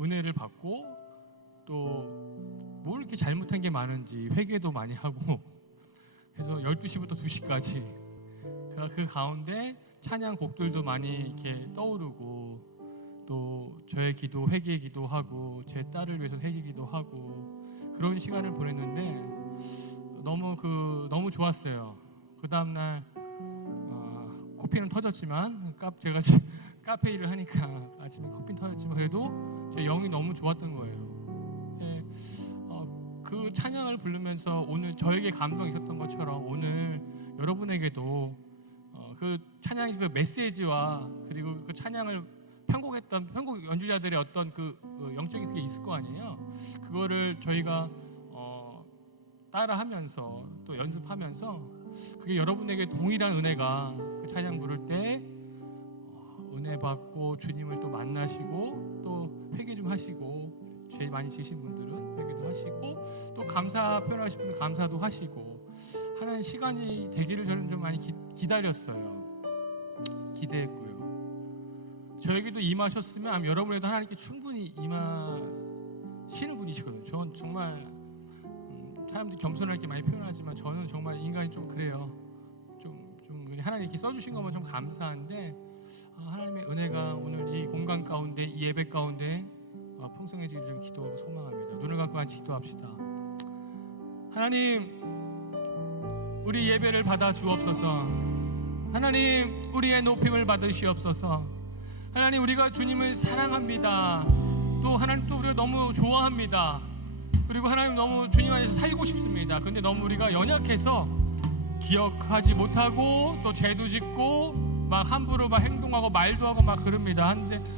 은혜를 받고 또 뭘 이렇게 잘못한 게 많은지 회개도 많이 하고 해서 12시부터 2시까지 그 가운데 찬양 곡들도 많이 이렇게 떠오르고 또 저의 기도, 회개 기도하고 제 딸을 위해서 회개 기도하고 그런 시간을 보냈는데 너무 좋았어요. 그 다음 날 코피는 터졌지만 제가 카페 일을 하니까 아침에 코피는 터졌지만 그래도 제 영이 너무 좋았던 거예요. 예, 그 찬양을 부르면서 오늘 저에게 감동이 있었던 것처럼 오늘 여러분에게도 그 찬양의 그 메시지와 그리고 그 찬양을 편곡 연주자들의 어떤 그 영적인 그게 있을 거 아니에요. 그거를 저희가 따라하면서 또 연습하면서 그게 여러분에게 동일한 은혜가 그 찬양 부를 때 은혜 받고 주님을 또 만나시고 또 회개 좀 하시고 죄 많이 지신 분들은 회개도 하시고 또 감사 표현하실 분은 감사도 하시고 하는 시간이 되기를 저는 좀 많이 기다렸어요. 기대했고요. 저에게도 임하셨으면 아마 여러분에도 하나님께 충분히 임하시는 분이시거든요. 저는 정말 사람들이 겸손하게 이렇게 많이 표현하지만 저는 정말 인간이 좀 그래요. 좀 그냥 하나님 이렇게 써주신 것만 좀 감사한데 하나님의 은혜가 오늘 이 공간 가운데 이 예배 가운데 풍성해지길 좀 기도 소망합니다. 눈을 감고 같이 기도합시다. 하나님, 우리 예배를 받아 주옵소서. 하나님, 우리의 높임을 받으시옵소서. 하나님, 우리가 주님을 사랑합니다. 또 하나님 또 우리가 너무 좋아합니다. 그리고 하나님 너무 주님 안에서 살고 싶습니다. 근데 너무 우리가 연약해서 기억하지 못하고 또 죄도 짓고 막 함부로 막 행동하고 말도 하고 막 그럽니다.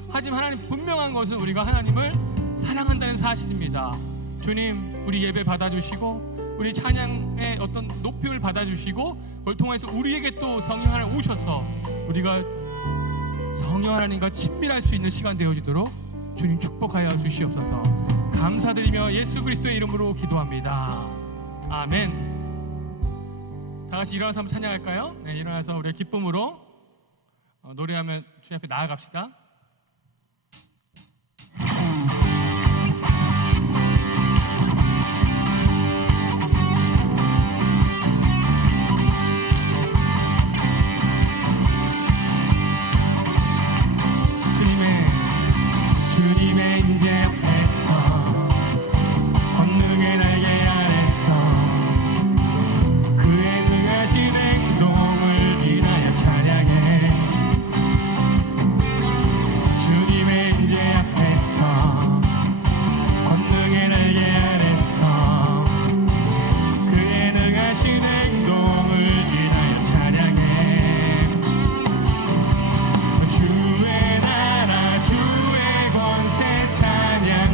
하지만 하나님 분명한 것은 우리가 하나님을 사랑한다는 사실입니다. 주님, 우리 예배 받아주시고 우리 찬양의 어떤 높임을 받아주시고 그걸 통해서 우리에게 또 성령 하나님 오셔서 우리가 성령 하나님과 친밀할 수 있는 시간 되어지도록 주님 축복하여 주시옵소서. 감사드리며 예수 그리스도의 이름으로 기도합니다. 아멘. 다 같이 일어나서 한번 찬양할까요? 네, 일어나서 우리의 기쁨으로 노래하며 주님 앞에 나아갑시다. 주님의 임재 앞에서 권능의 날개 아래서 그의 능하신 행동을 인하여 찬양해. 주님의 임재 앞에서 권능의 날개 아래서 그의 능하신 행동을 인하여 찬양해. 주의 나라 주의 권세 찬양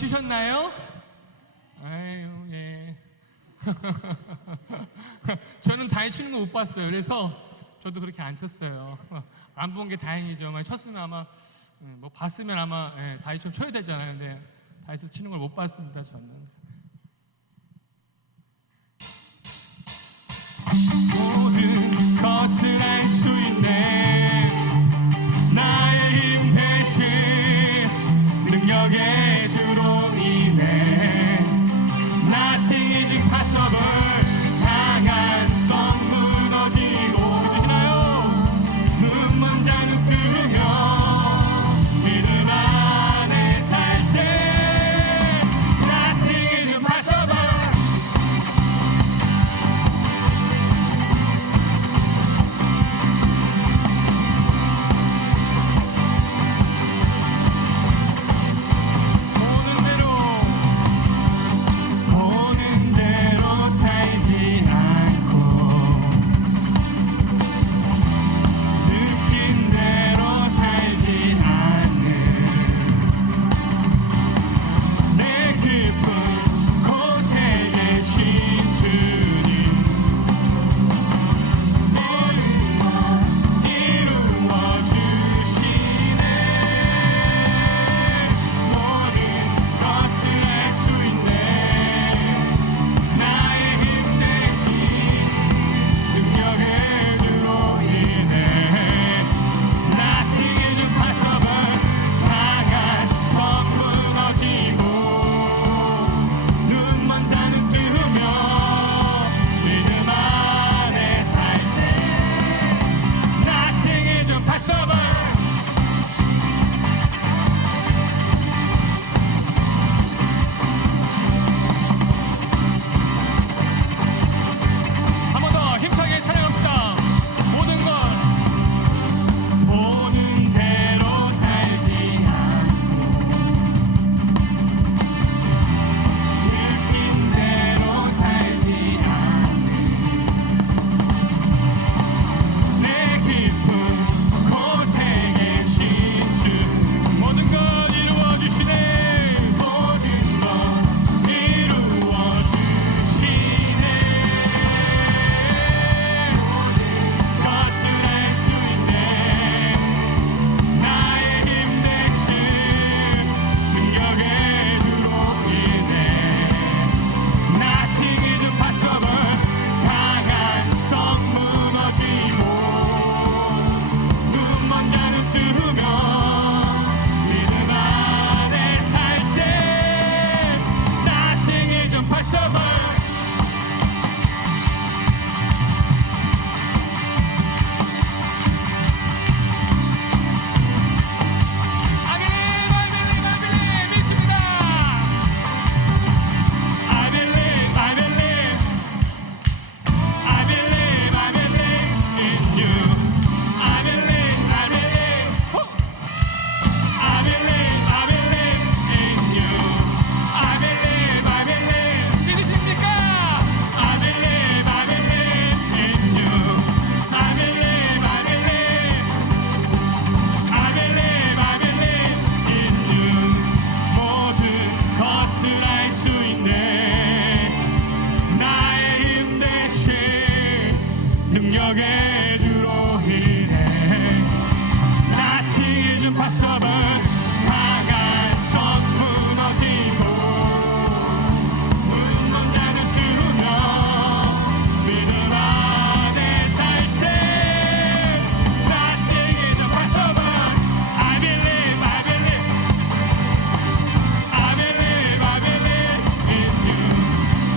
치셨나요? 아유, 예. 저는 다이 치는 거 못 봤어요. 그래서 저도 그렇게 안 쳤어요. 안 본 게 다행이죠. 쳤으면 아마 뭐 봤으면 아마 다이 좀 쳐야 되잖아요. 근데 다이를 치는 걸 못 봤습니다. 저는. 모든 것을 알 수 있네. 나의 힘 대신 능력의 주로 인해 Nothing is impossible. 강한 성 무너지고 믿으시나요? 눈먼 자는 뜨며 믿음 안에 살 때 Nothing is impossible. 보는 대로 살지 않고 느낀 대로 살지 않는 내 깊은 곳에 계신 주님 모든 것 이루어 주시네. 모든 것을 알 수 있네. 나의 힘 대신 능력의 주로 인해 Nothing is impossible. 강한 성 무너지고 눈먼 자는 뜨며 믿음 안에 살 때 Nothing is impossible. 한 번 더 힘차게 찬양합시다. 모든 것 보는 대로 살지 않고 느낀 대로 살지 않는 내 깊은 곳에 계신 주 모든 것 이루어 주시네. 모든 것 이루어 주시네. 것을 알 수 있네. 나의 힘 대신 능력의 주로 인해 Nothing is impossible. 강한 성 무너지고 눈먼 자는 뜨며 믿음 안에 살 때 Nothing is impossible. I believe, I believe, I believe. 믿습니다. I believe, I believe. I believe, I believe in you. I believe, I believe. I believe, I believe in you. I believe, I believe. 믿으십니까? I believe, I believe in you. I believe, I believe. I believe, I believe in you. 모든 것을 알 수 있네. 나의 힘 대신 능력의 주로 인해 Nothing is impossible. 강한 성 무너지고 눈먼 자는 뜨며 믿음 안에 살 때 Nothing is impossible. I believe, I believe. I believe, I believe in you.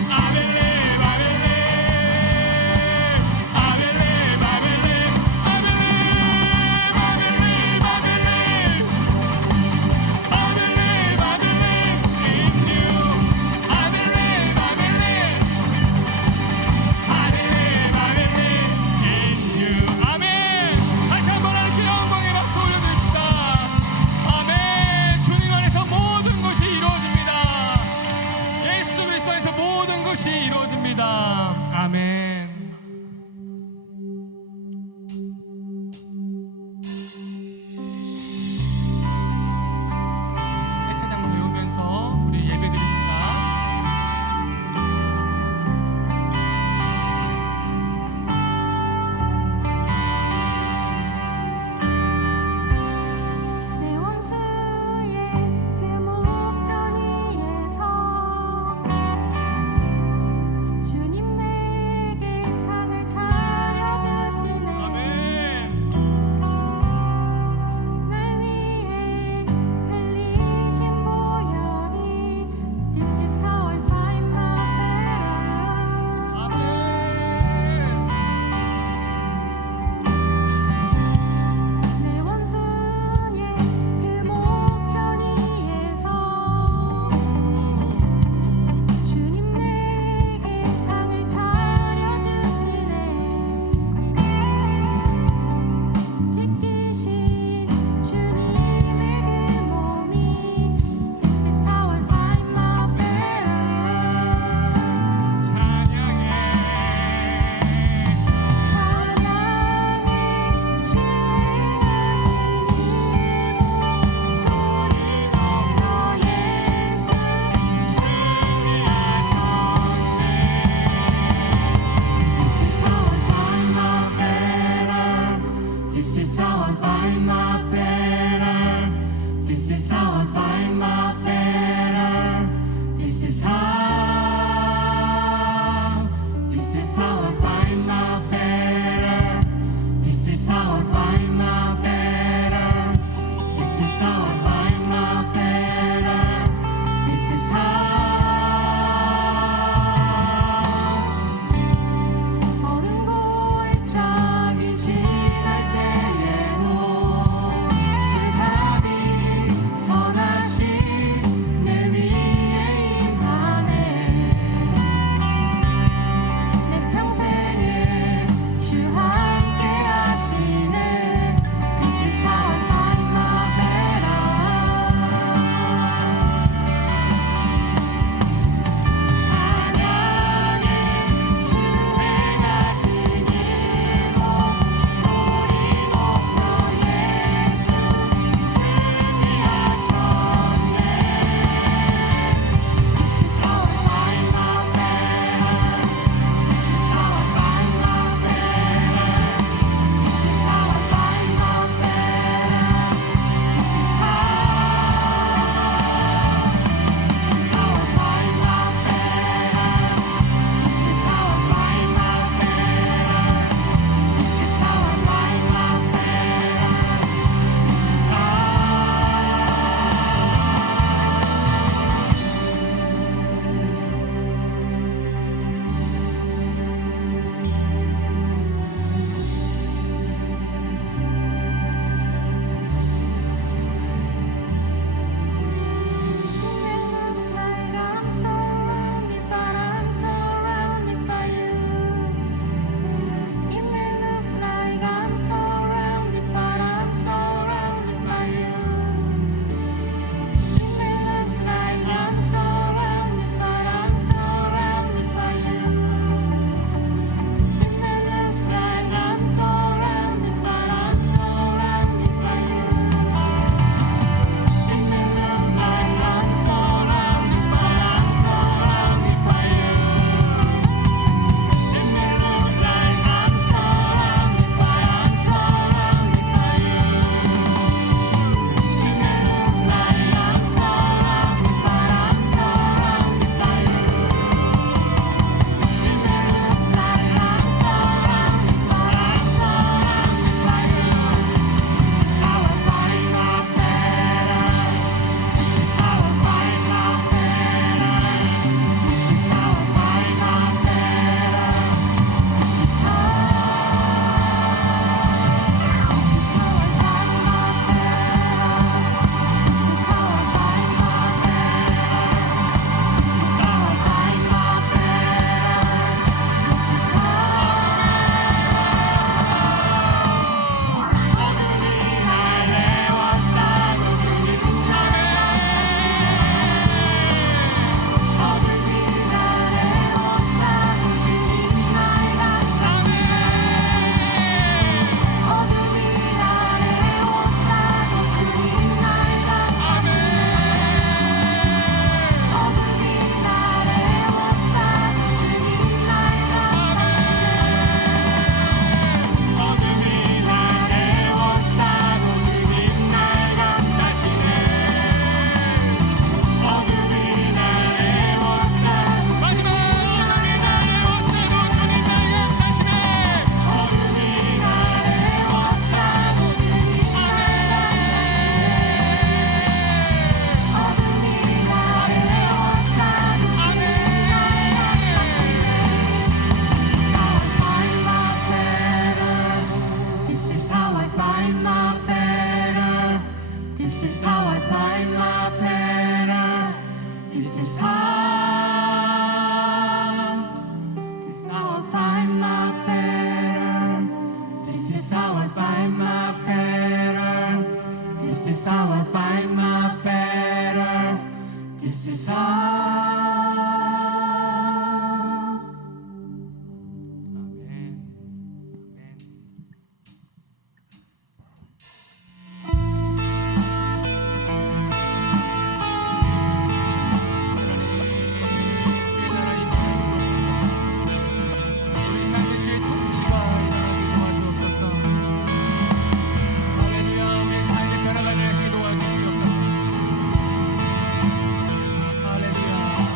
I believe, I believe. I believe, I believe. I believe, I believe, I believe. I believe, I believe in you. I believe, I believe. I believe, I believe in you. 아멘. 다시 한번 하나님께 영광의 박수 올려드립시다. 아멘. 주님 안에서 모든 것이 이루어집니다. 예수 그리스도 안에서 모든 것이 이루어집니다. 아멘. 새 찬양 배우면서 우리 할렐루야.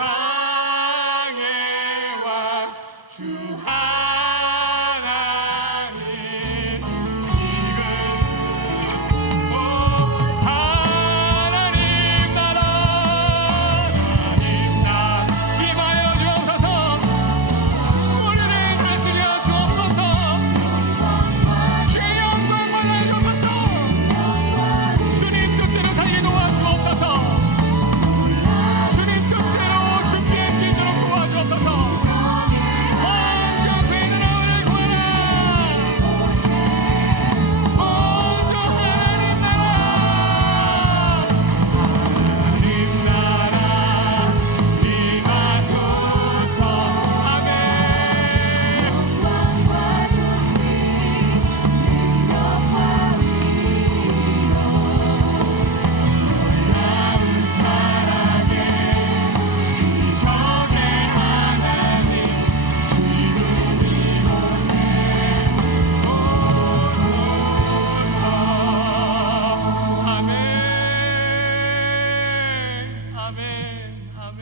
왕의 왕 주 하나님 지금 하나님 나라 임하여 주옵소서. 우리를 다스려 주옵소서. 주의 영광 받아 주옵소서. 주님 뜻대로 살게 도와주옵소서. 주님 뜻대로 죽게 할 수 있도록 도와주옵소서. 먼저 그 나라를 구하라. 먼저 하나님 나라. 하나님 나라 임하소서. 아멘. 놀라운 사랑에 기적의 하나님 지금 이곳에 오소서. 아멘. 아멘. 아멘.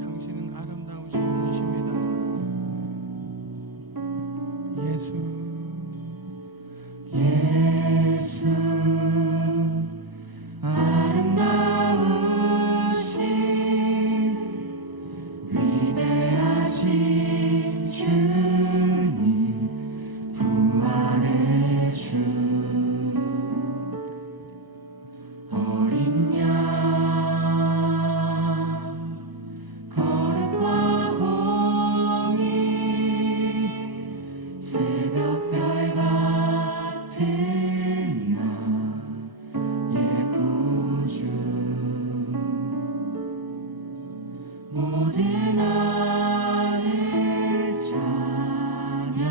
당신은 아름다우신 분이십니다. 예수 아름다우신 위대하신 주님 부활의 주 어린 양 거룩과 공의 새벽별 같은 나의 구주 모든 하늘 찬양해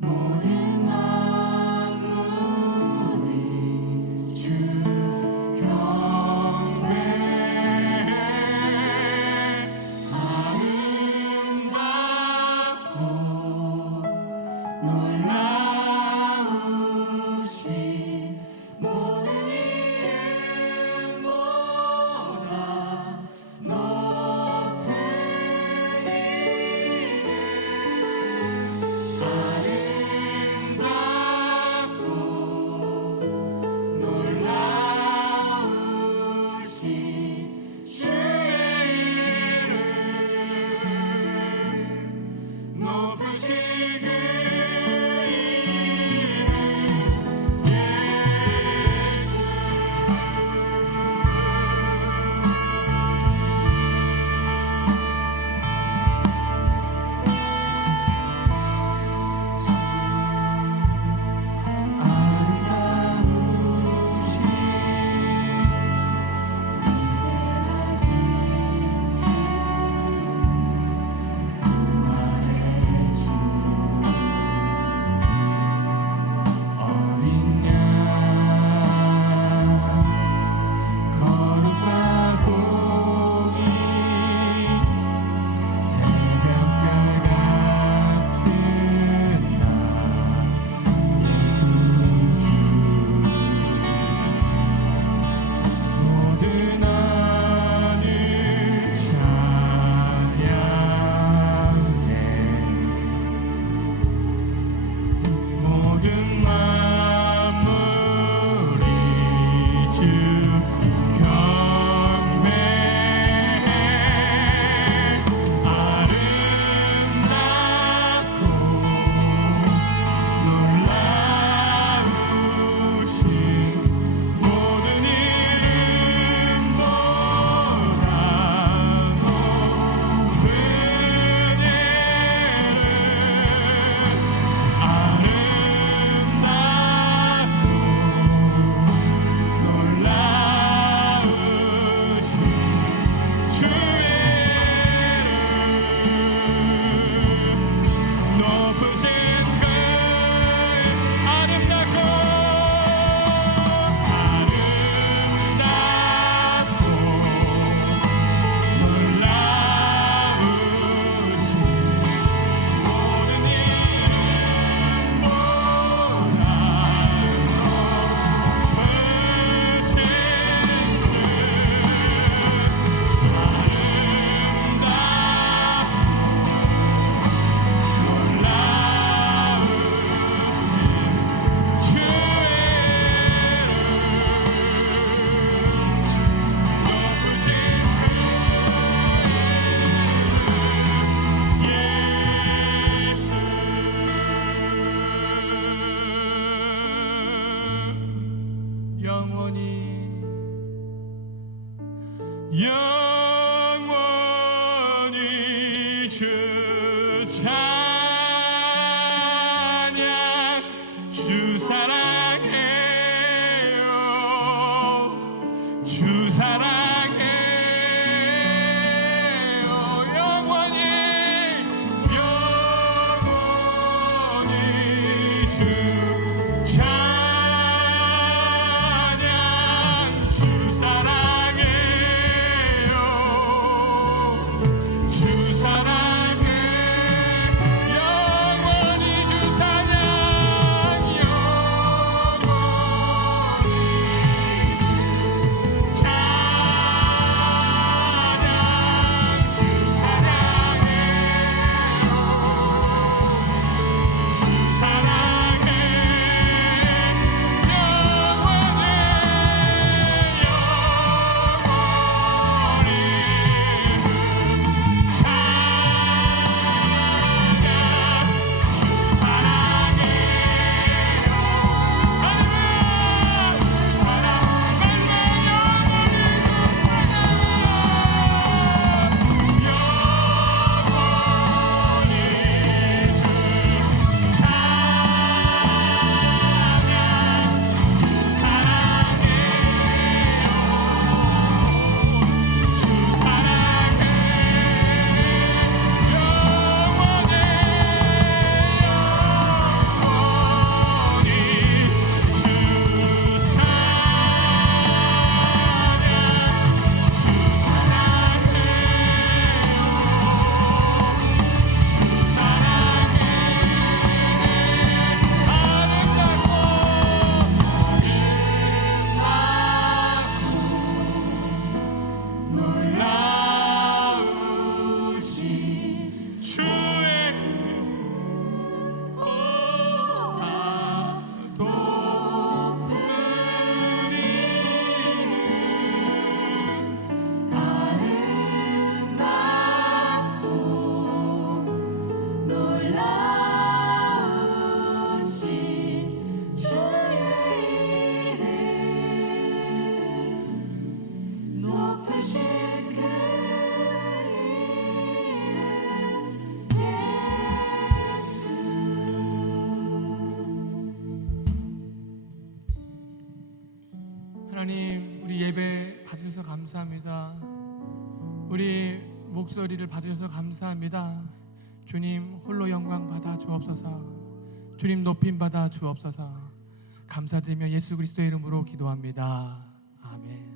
모든 만물이 주 경배해 아름답고 놀라우신 모든 이름 영원히 주 찬양 주 사랑해요 주 사랑해요 영원히 주 찬양 주 사랑해요 주 사랑해 영원히 주 찬양 하나님, 우리 예배 받으셔서 감사합니다. 우리 목소리를 받으셔서 감사합니다. 주님 홀로 영광 받아 주옵소서. 주님 높임 받아 주옵소서. 감사드리며 예수 그리스도의 이름으로 기도합니다. 아멘.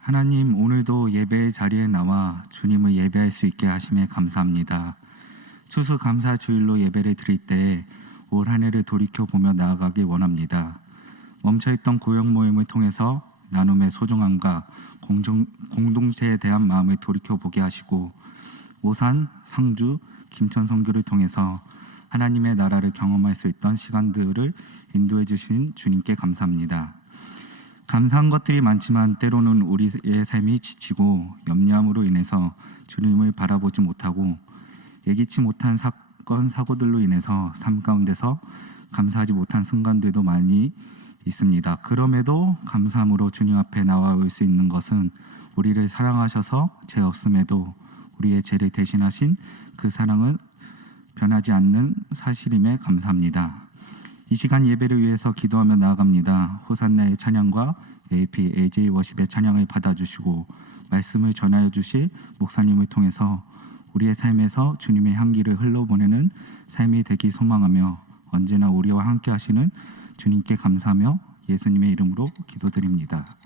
하나님, 오늘도 예배의 자리에 나와 주님을 예배할 수 있게 하심에 감사합니다. 추수감사 주일로 예배를 드릴 때 올 한 해를 돌이켜보며 나아가길 원합니다. 멈춰있던 구역 모임을 통해서 나눔의 소중함과 공동체에 대한 마음을 돌이켜보게 하시고, 오산, 상주, 김천 선교를 통해서 하나님의 나라를 경험할 수 있던 시간들을 인도해 주신 주님께 감사합니다. 감사한 것들이 많지만 때로는 우리의 삶이 지치고 염려함으로 인해서 주님을 바라보지 못하고, 예기치 못한 사건, 사고들로 인해서 삶 가운데서 감사하지 못한 순간들도 많이 있습니다. 그럼에도 감사함으로 주님 앞에 나와올 수 있는 것은 우리를 사랑하셔서 죄 없음에도 우리의 죄를 대신하신 그 사랑은 변하지 않는 사실임에 감사합니다. 이 시간 예배를 위해서 기도하며 나아갑니다. 호산나의 찬양과 AP, AJ 워십의 찬양을 받아주시고 말씀을 전하여 주실 목사님을 통해서 우리의 삶에서 주님의 향기를 흘러보내는 삶이 되기 소망하며 언제나 우리와 함께 하시는 주님께 감사하며 예수님의 이름으로 기도드립니다.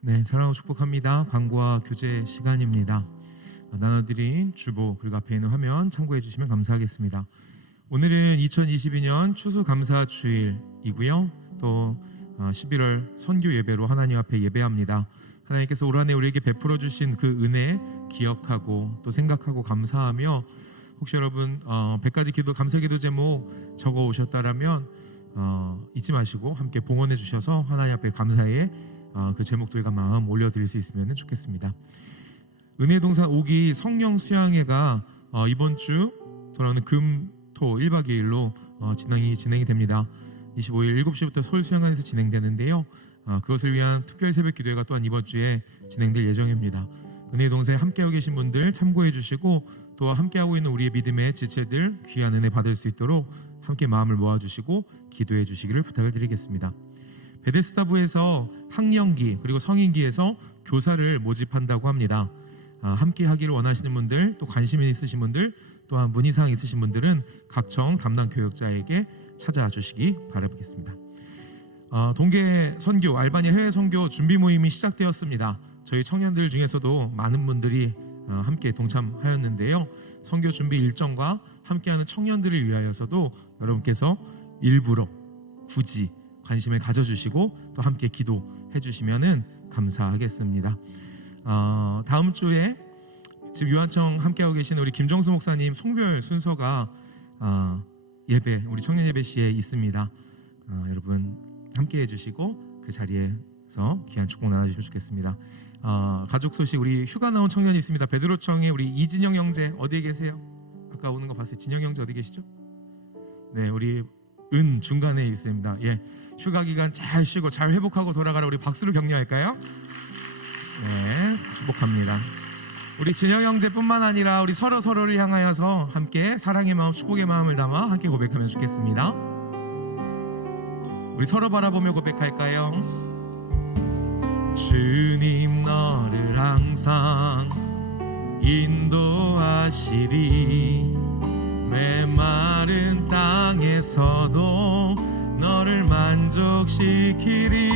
네, 사랑하고 축복합니다. 광고와 교제 시간입니다. 나눠드린 주보 그리고 앞에 있는 화면 참고해 주시면 감사하겠습니다. 오늘은 2022년 추수감사주일이고요. 또 11월 선교 예배로 하나님 앞에 예배합니다. 하나님께서 올 한 해 우리에게 베풀어 주신 그 은혜 기억하고 또 생각하고 감사하며, 혹시 여러분 100가지 기도 감사 기도 제목 적어 오셨다라면 잊지 마시고 함께 봉헌해 주셔서 하나님 앞에 감사의 그 제목들과 마음 올려드릴 수 있으면 좋겠습니다. 은혜동산 5기 성령 수양회가 이번 주 돌아오는 금, 토 1박 2일로 진행이 됩니다. 25일 7시부터 서울 수양관에서 진행되는데요. 그것을 위한 특별 새벽 기도회가 또한 이번 주에 진행될 예정입니다. 은혜동산에 함께하고 계신 분들 참고해 주시고, 또 함께하고 있는 우리의 믿음의 지체들 귀한 은혜 받을 수 있도록 함께 마음을 모아주시고 기도해 주시기를 부탁을 드리겠습니다. 베데스다부에서 학령기 그리고 성인기에서 교사를 모집한다고 합니다. 함께 하기를 원하시는 분들, 또 관심이 있으신 분들, 또한 문의사항 있으신 분들은 각청 담당 교역자에게 찾아주시기 바라겠습니다. 동계 선교, 알바니아 해외 선교 준비 모임이 시작되었습니다. 저희 청년들 중에서도 많은 분들이 함께 동참하였는데요. 선교 준비 일정과 함께하는 청년들을 위하여서도 여러분께서 일부러 굳이 관심을 가져주시고 또 함께 기도해 주시면 감사하겠습니다. 다음 주에 지금 유한청 함께하고 계신 우리 김정수 목사님 송별 순서가 예배, 우리 청년 예배 시에 있습니다. 여러분 함께해 주시고 그 자리에서 귀한 축복 나눠주시면 좋겠습니다. 가족 소식, 우리 휴가 나온 청년이 있습니다. 베드로청에 우리 이진영 형제 어디에 계세요? 아까 오는 거 봤어요. 진영 형제 어디 계시죠? 네, 우리 은 중간에 있습니다. 예, 휴가 기간 잘 쉬고 잘 회복하고 돌아가라. 우리 박수로 격려할까요? 네, 축복합니다. 우리 진영 형제뿐만 아니라 우리 서로를 향하여서 함께 사랑의 마음, 축복의 마음을 담아 함께 고백하면 좋겠습니다. 우리 서로 바라보며 고백할까요? 주님 너를 항상 인도하시리, 메마른 땅에서도 너를 만족시키리.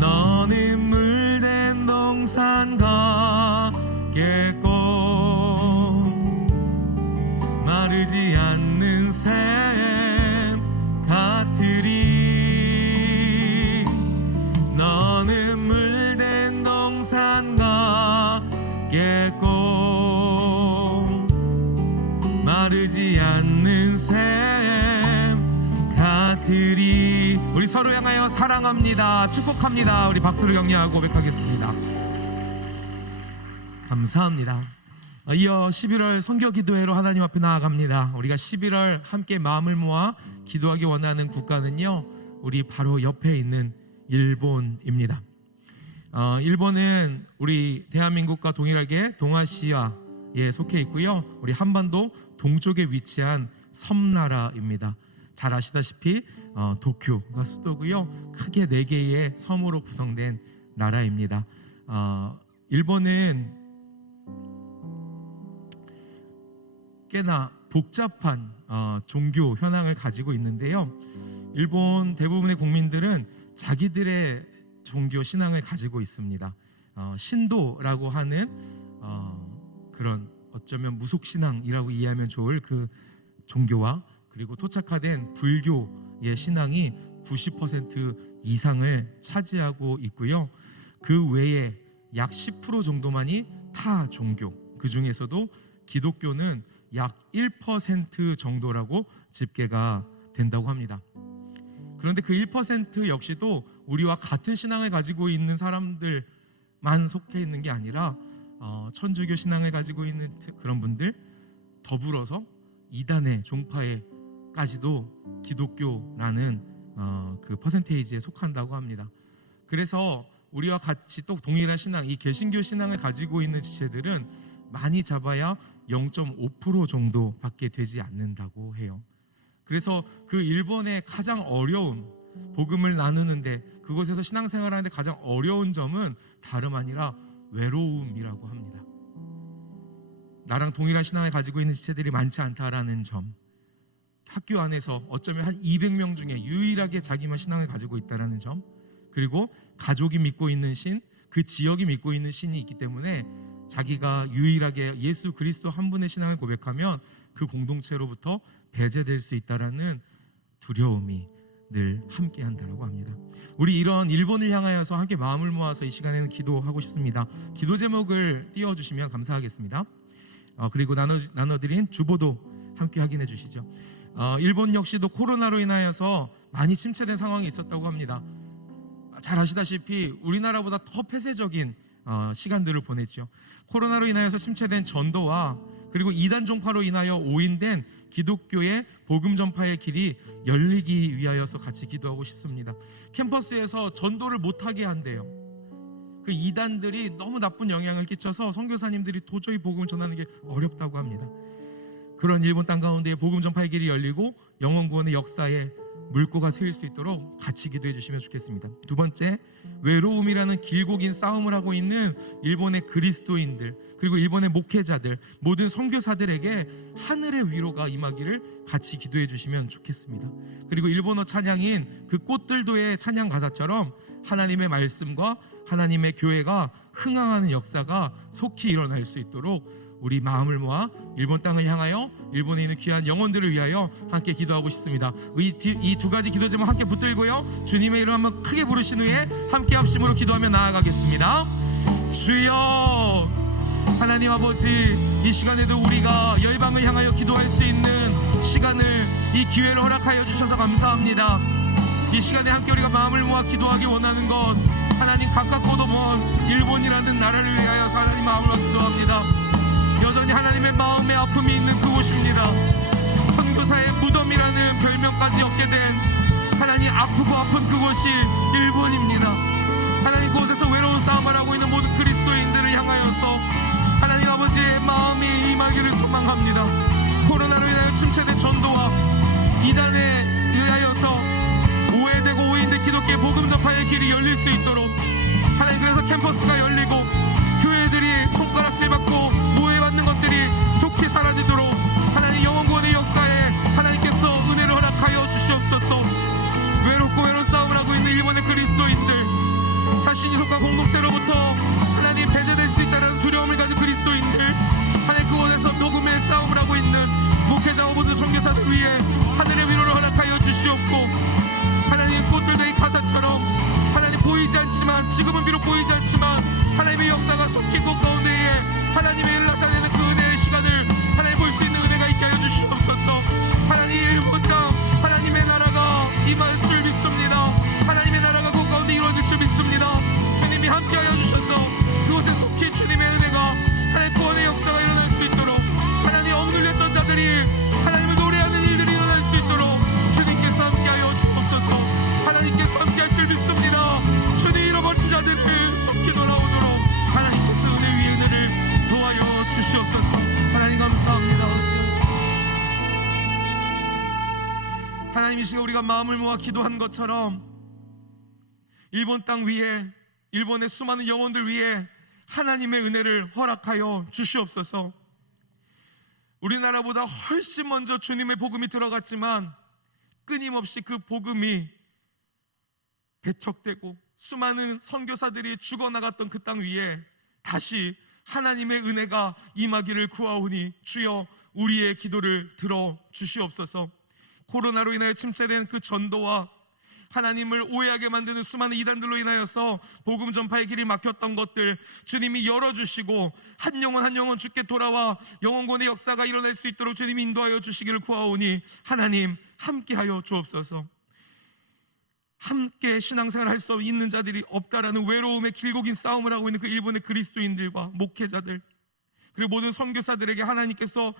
너는 물된 동산 같겠고 마르지 않는 샘 같으리. 너는 물된 동산 같겠고 마르지 않는 샘 같으리. 우리 서로 향하여 사랑합니다, 축복합니다. 우리 박수로 격려하고 고백하겠습니다. 감사합니다. 이어 11월 선교 기도회로 하나님 앞에 나아갑니다. 우리가 11월 함께 마음을 모아 기도하기 원하는 국가는요, 우리 바로 옆에 있는 일본입니다. 일본은 우리 대한민국과 동일하게 동아시아에 속해 있고요. 우리 한반도 동쪽에 위치한 섬나라입니다. 잘 아시다시피 도쿄가 수도고요. 크게 4개의 섬으로 구성된 나라입니다. 일본은 꽤나 복잡한 종교 현황을 가지고 있는데요. 일본 대부분의 국민들은 자기들의 종교 신앙을 가지고 있습니다. 신도라고 하는 그런 어쩌면 무속신앙이라고 이해하면 좋을 그 종교와, 그리고 토착화된 불교의 신앙이 90% 이상을 차지하고 있고요. 그 외에 약 10% 정도만이 타 종교, 그 중에서도 기독교는 약 1% 정도라고 집계가 된다고 합니다. 그런데 그 1% 역시도 우리와 같은 신앙을 가지고 있는 사람들만 속해 있는 게 아니라 천주교 신앙을 가지고 있는 그런 분들, 더불어서 이단의 종파에까지도 기독교라는 그 퍼센테이지에 속한다고 합니다. 그래서 우리와 같이 또 동일한 신앙, 이 개신교 신앙을 가지고 있는 지체들은 많이 잡아야 0.5% 정도밖에 되지 않는다고 해요. 그래서 그 일본의 가장 어려운 복음을 나누는데, 그곳에서 신앙생활하는데 가장 어려운 점은 다름 아니라 외로움이라고 합니다. 나랑 동일한 신앙을 가지고 있는 지체들이 많지 않다라는 점, 학교 안에서 어쩌면 한 200명 중에 유일하게 자기만 신앙을 가지고 있다라는 점, 그리고 가족이 믿고 있는 신, 그 지역이 믿고 있는 신이 있기 때문에 자기가 유일하게 예수 그리스도 한 분의 신앙을 고백하면 그 공동체로부터 배제될 수 있다라는 두려움이 늘 함께 한다라고 합니다. 우리 이런 일본을 향하여서 함께 마음을 모아서 이 시간에는 기도하고 싶습니다. 기도 제목을 띄워주시면 감사하겠습니다. 그리고 나눠드린 주보도 함께 확인해 주시죠. 일본 역시도 코로나로 인하여서 많이 침체된 상황이 있었다고 합니다. 잘 아시다시피 우리나라보다 더 폐쇄적인 시간들을 보냈죠. 코로나로 인하여서 침체된 전도와 그리고 이단 종파로 인하여 오인된 기독교의 복음 전파의 길이 열리기 위하여서 같이 기도하고 싶습니다. 캠퍼스에서 전도를 못하게 한대요. 그 이단들이 너무 나쁜 영향을 끼쳐서 선교사님들이 도저히 복음을 전하는 게 어렵다고 합니다. 그런 일본 땅 가운데 복음 전파의 길이 열리고 영혼 구원의 역사에 물꼬가 트일 수 있도록 같이 기도해 주시면 좋겠습니다. 두 번째, 외로움이라는 길고 긴 싸움을 하고 있는 일본의 그리스도인들 그리고 일본의 목회자들 모든 선교사들에게 하늘의 위로가 임하기를 같이 기도해 주시면 좋겠습니다. 그리고 일본어 찬양인 그 꽃들도의 찬양 가사처럼 하나님의 말씀과 하나님의 교회가 흥황하는 역사가 속히 일어날 수 있도록 우리 마음을 모아 일본 땅을 향하여 일본에 있는 귀한 영혼들을 위하여 함께 기도하고 싶습니다. 이 두 가지 기도 제목 함께 붙들고요, 주님의 이름 한번 크게 부르신 후에 함께 합심으로 기도하며 나아가겠습니다. 주여, 하나님 아버지, 이 시간에도 우리가 열방을 향하여 기도할 수 있는 시간을, 이 기회를 허락하여 주셔서 감사합니다. 이 시간에 함께 우리가 마음을 모아 기도하기 원하는 것, 하나님 가깝고도 먼 일본이라는 나라를 위하여서 하나님 마음을 모아 기도합니다. 여전히 하나님의 마음에 아픔이 있는 그곳입니다. 선교사의 무덤이라는 별명까지 얻게 된 하나님 아프고 아픈 그곳이 일본입니다. 하나님, 그곳에서 외로운 싸움을 하고 있는 모든 그리스도인들을 향하여서 하나님 아버지의 마음이 임하기를 소망합니다. 코로나로 인하여 침체된 전도와 이단에 의하여서 오해되고 오인된 기독교의 복음 전파의 길이 열릴 수 있도록 하나님, 그래서 캠퍼스가 열리고 교회들이 손가락질 받고 모해받는 것들이 속히 사라지도록 하나님, 영혼 구원의 역사에 하나님께서 은혜를 허락하여 주시옵소서. 외롭고 외로운 싸움을 하고 있는 일본의 그리스도인들, 자신이 속한 공동체로부터 하나님 배제될 수 있다는 두려움을 가진 그리스도인들, 하나님 그곳에서 복음의 싸움을 하고 있는 목회자와 모든 선교사들 위해 하늘의 위로를 허락하여 주시옵고, 하나님 꽃들의 가사처럼 하나님 보이지 않지만, 지금은 비록 보이지 않지만 하나님의 역사가 속히 곳 가운데에 하나님의 일을 나타내는 그 은혜의 시간을 하나님 볼 수 있는 은혜가 있게 하여 주시옵소서. 하나님, 일본 땅 하나님의 나라가 임할 줄 믿습니다. 하나님의 나라가 곳 가운데 이루어질 줄 믿습니다. 주님이 함께하여 주셔서 그곳에 속히 주님의 은혜가 하나님 구원의 역사가 일어날 수 있도록, 하나님 억눌렸던 자들이 하나님을 노래하는 일들이 일어날 수 있도록 주님께서 함께하여 주옵소서. 하나님께서 함께할 줄 믿습니다. 주님, 잃어버린 자들을 속히 돌아오도록 하나님께서 은혜 위에 은혜를 도와여 주시옵소서. 하나님 감사합니다. 하나님, 이 시간 우리가 마음을 모아 기도한 것처럼 일본 땅 위에, 일본의 수많은 영혼들 위에 하나님의 은혜를 허락하여 주시옵소서. 우리나라보다 훨씬 먼저 주님의 복음이 들어갔지만 끊임없이 그 복음이 배척되고 수많은 선교사들이 죽어나갔던 그 땅 위에 다시 하나님의 은혜가 임하기를 구하오니 주여, 우리의 기도를 들어 주시옵소서. 코로나로 인하여 침체된 그 전도와 하나님을 오해하게 만드는 수많은 이단들로 인하여서 복음 전파의 길이 막혔던 것들 주님이 열어주시고 한 영혼 한 영혼 주께 돌아와 영혼권의 역사가 일어날 수 있도록 주님이 인도하여 주시기를 구하오니 하나님 함께하여 주옵소서. 함께 신앙생활을 할 수 있는 자들이 없다라는 외로움의 길고 긴 싸움을 하고 있는 그 일본의 그리스도인들과 목회자들, 그리고 모든 선교사들에게 하나님께서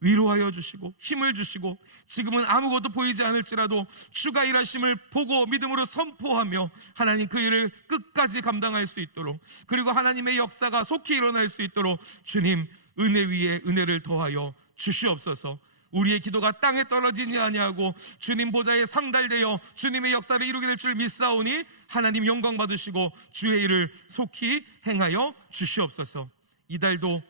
위로하여 주시고 힘을 주시고, 지금은 아무것도 보이지 않을지라도 주가 일하심을 보고 믿음으로 선포하며 하나님 그 일을 끝까지 감당할 수 있도록, 그리고 하나님의 역사가 속히 일어날 수 있도록 주님 은혜 위에 은혜를 더하여 주시옵소서. 우리의 기도가 땅에 떨어지지 아니하고 주님 보좌에 상달되어 주님의 역사를 이루게 될 줄 믿사오니 하나님 영광 받으시고 주의 일을 속히 행하여 주시옵소서. 이달도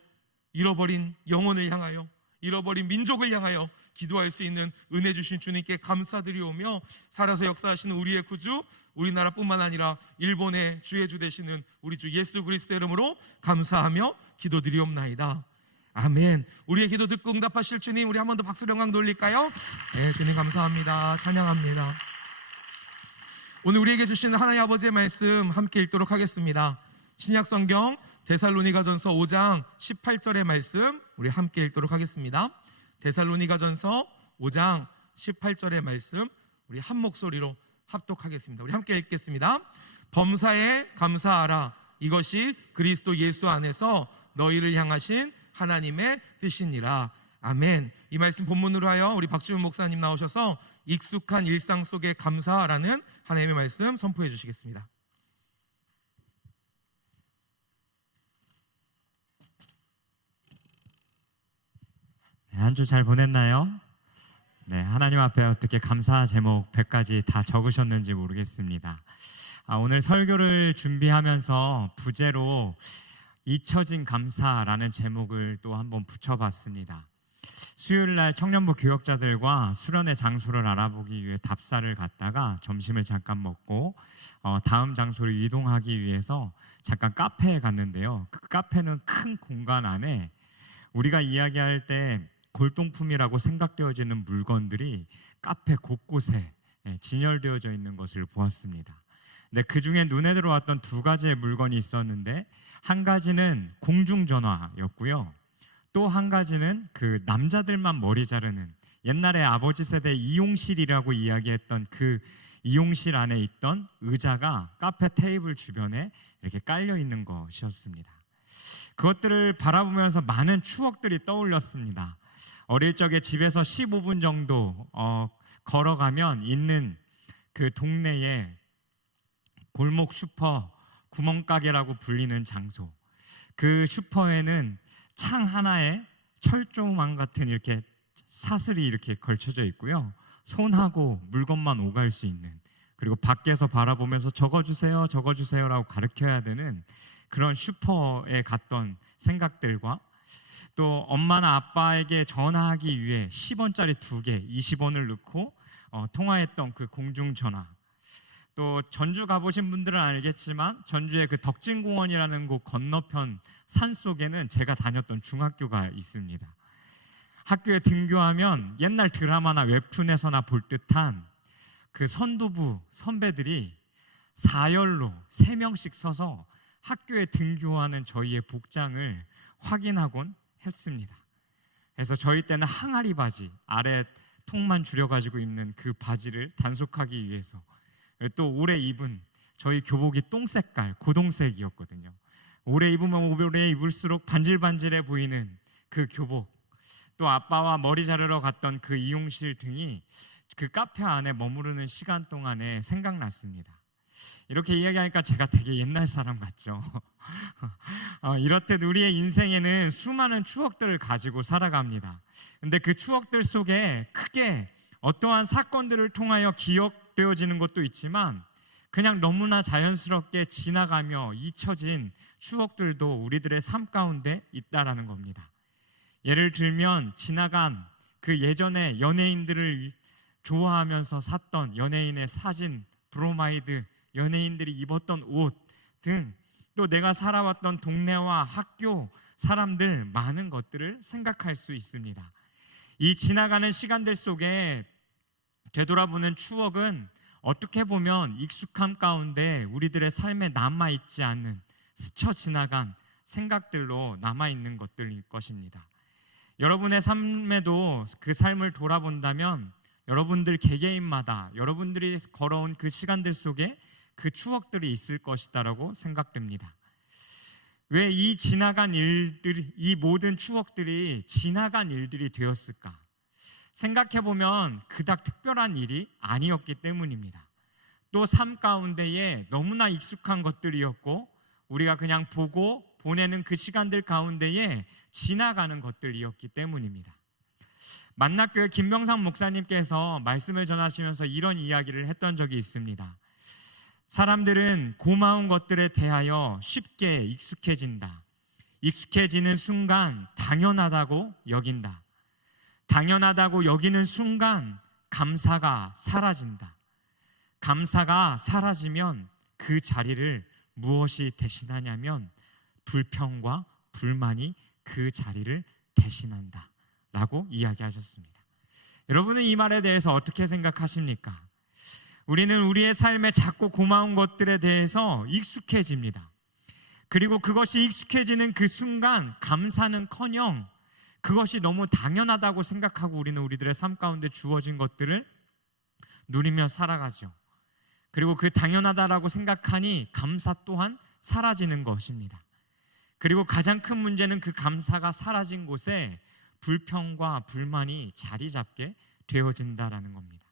잃어버린 영혼을 향하여, 잃어버린 민족을 향하여 기도할 수 있는 은혜 주신 주님께 감사드리오며, 살아서 역사하시는 우리의 구주, 우리나라뿐만 아니라 일본의 주의 주 되시는 우리 주 예수 그리스도 이름으로 감사하며 기도드리옵나이다. 아멘. 우리의 기도 듣고 응답하실 주님, 우리 한 번 더 박수 영광 돌릴까요? 네, 주님 감사합니다. 찬양합니다. 오늘 우리에게 주시는 하나님 아버지의 말씀 함께 읽도록 하겠습니다. 신약성경 데살로니가전서 5장 18절의 말씀 우리 함께 읽도록 하겠습니다. 데살로니가전서 5장 18절의 말씀 우리 한 목소리로 합독하겠습니다. 우리 함께 읽겠습니다. 범사에 감사하라. 이것이 그리스도 예수 안에서 너희를 향하신 하나님의 뜻이니라. 아멘. 이 말씀 본문으로 하여 우리 박지훈 목사님 나오셔서 익숙한 일상 속에 감사라는 하나님의 말씀 선포해 주시겠습니다. 네, 한 주 잘 보냈나요? 네, 하나님 앞에 어떻게 감사 제목 100가지 다 적으셨는지 모르겠습니다. 오늘 설교를 준비하면서 부제로 잊혀진 감사라는 제목을 또 한번 붙여봤습니다. 수요일날 청년부 교역자들과 수련의 장소를 알아보기 위해 답사를 갔다가 점심을 잠깐 먹고 다음 장소로 이동하기 위해서 잠깐 카페에 갔는데요. 그 카페는 큰 공간 안에 우리가 이야기할 때 골동품이라고 생각되어지는 물건들이 카페 곳곳에 진열되어져 있는 것을 보았습니다. 근데 그 중에 눈에 들어왔던 두 가지의 물건이 있었는데, 한 가지는 공중전화였고요. 또 한 가지는 그 남자들만 머리 자르는 옛날에 아버지 세대 이용실이라고 이야기했던 그 이용실 안에 있던 의자가 카페 테이블 주변에 이렇게 깔려 있는 것이었습니다. 그것들을 바라보면서 많은 추억들이 떠올렸습니다. 어릴 적에 집에서 15분 정도 걸어가면 있는 그 동네에 골목 슈퍼 구멍가게라고 불리는 장소, 그 슈퍼에는 창 하나에 철조망 같은 이렇게 사슬이 이렇게 걸쳐져 있고요. 손하고 물건만 오갈 수 있는, 그리고 밖에서 바라보면서 적어주세요 적어주세요라고 가르쳐야 되는 그런 슈퍼에 갔던 생각들과, 또 엄마나 아빠에게 전화하기 위해 10원짜리 2개 20원을 넣고 통화했던 그 공중전화, 또 전주 가보신 분들은 알겠지만 전주의 그 덕진공원이라는 곳 건너편 산 속에는 제가 다녔던 중학교가 있습니다. 학교에 등교하면 옛날 드라마나 웹툰에서나 볼 듯한 그 선도부 선배들이 4열로 3명씩 서서 학교에 등교하는 저희의 복장을 확인하곤 했습니다. 그래서 저희 때는 항아리 바지, 아래 통만 줄여가지고 입는 그 바지를 단속하기 위해서, 또 오래 입은 저희 교복이 똥색깔, 고동색이었거든요. 오래 입으면 오래 입을수록 반질반질해 보이는 그 교복, 또 아빠와 머리 자르러 갔던 그 이용실 등이 그 카페 안에 머무르는 시간 동안에 생각났습니다. 이렇게 이야기하니까 제가 되게 옛날 사람 같죠. 이렇듯 우리의 인생에는 수많은 추억들을 가지고 살아갑니다. 근데 그 추억들 속에 크게 어떠한 사건들을 통하여 기억되어지는 것도 있지만, 그냥 너무나 자연스럽게 지나가며 잊혀진 추억들도 우리들의 삶 가운데 있다라는 겁니다. 예를 들면 지나간 그 예전에 연예인들을 좋아하면서 샀던 연예인의 사진, 브로마이드, 연예인들이 입었던 옷 등, 또 내가 살아왔던 동네와 학교, 사람들, 많은 것들을 생각할 수 있습니다. 이 지나가는 시간들 속에 되돌아보는 추억은 어떻게 보면 익숙함 가운데 우리들의 삶에 남아있지 않는 스쳐 지나간 생각들로 남아있는 것들일 것입니다. 여러분의 삶에도 그 삶을 돌아본다면 여러분들 개개인마다 여러분들이 걸어온 그 시간들 속에 그 추억들이 있을 것이다라고 생각됩니다. 왜 이 지나간 일들이, 이 모든 추억들이 지나간 일들이 되었을까? 생각해보면 그닥 특별한 일이 아니었기 때문입니다. 또 삶 가운데에 너무나 익숙한 것들이었고, 우리가 그냥 보고 보내는 그 시간들 가운데에 지나가는 것들이었기 때문입니다. 만낙교회 김명상 목사님께서 말씀을 전하시면서 이런 이야기를 했던 적이 있습니다. 사람들은 고마운 것들에 대하여 쉽게 익숙해진다. 익숙해지는 순간 당연하다고 여긴다. 당연하다고 여기는 순간 감사가 사라진다. 감사가 사라지면 그 자리를 무엇이 대신하냐면 불평과 불만이 그 자리를 대신한다 라고 이야기하셨습니다. 여러분은 이 말에 대해서 어떻게 생각하십니까? 우리는 우리의 삶에 작고 고마운 것들에 대해서 익숙해집니다. 그리고 그것이 익숙해지는 그 순간 감사는커녕 그것이 너무 당연하다고 생각하고 우리는 우리들의 삶 가운데 주어진 것들을 누리며 살아가죠. 그리고 그 당연하다라고 생각하니 감사 또한 사라지는 것입니다. 그리고 가장 큰 문제는 그 감사가 사라진 곳에 불평과 불만이 자리 잡게 되어진다라는 겁니다.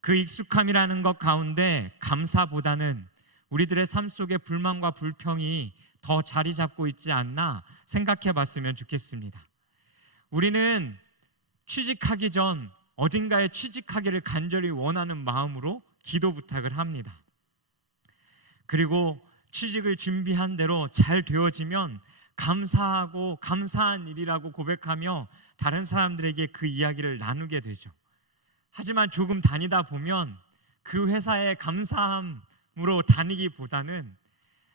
그 익숙함이라는 것 가운데 감사보다는 우리들의 삶 속에 불만과 불평이 더 자리 잡고 있지 않나 생각해 봤으면 좋겠습니다. 우리는 취직하기 전 어딘가에 취직하기를 간절히 원하는 마음으로 기도 부탁을 합니다. 그리고 취직을 준비한 대로 잘 되어지면 감사하고 감사한 일이라고 고백하며 다른 사람들에게 그 이야기를 나누게 되죠. 하지만 조금 다니다 보면 그 회사에 감사함으로 다니기보다는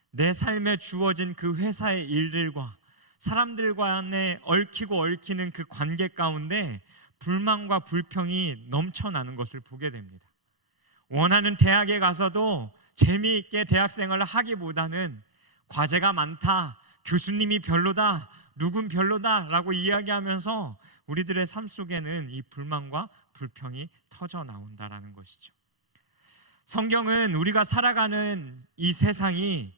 내 삶에 주어진 그 회사의 일들과 사람들 간에 얽히는 그 관계 가운데 불만과 불평이 넘쳐나는 것을 보게 됩니다. 원하는 대학에 가서도 재미있게 대학생활을 하기보다는 과제가 많다, 교수님이 별로다, 누군 별로다 라고 이야기하면서 우리들의 삶 속에는 이 불만과 불평이 터져 나온다라는 것이죠. 성경은 우리가 살아가는 이 세상이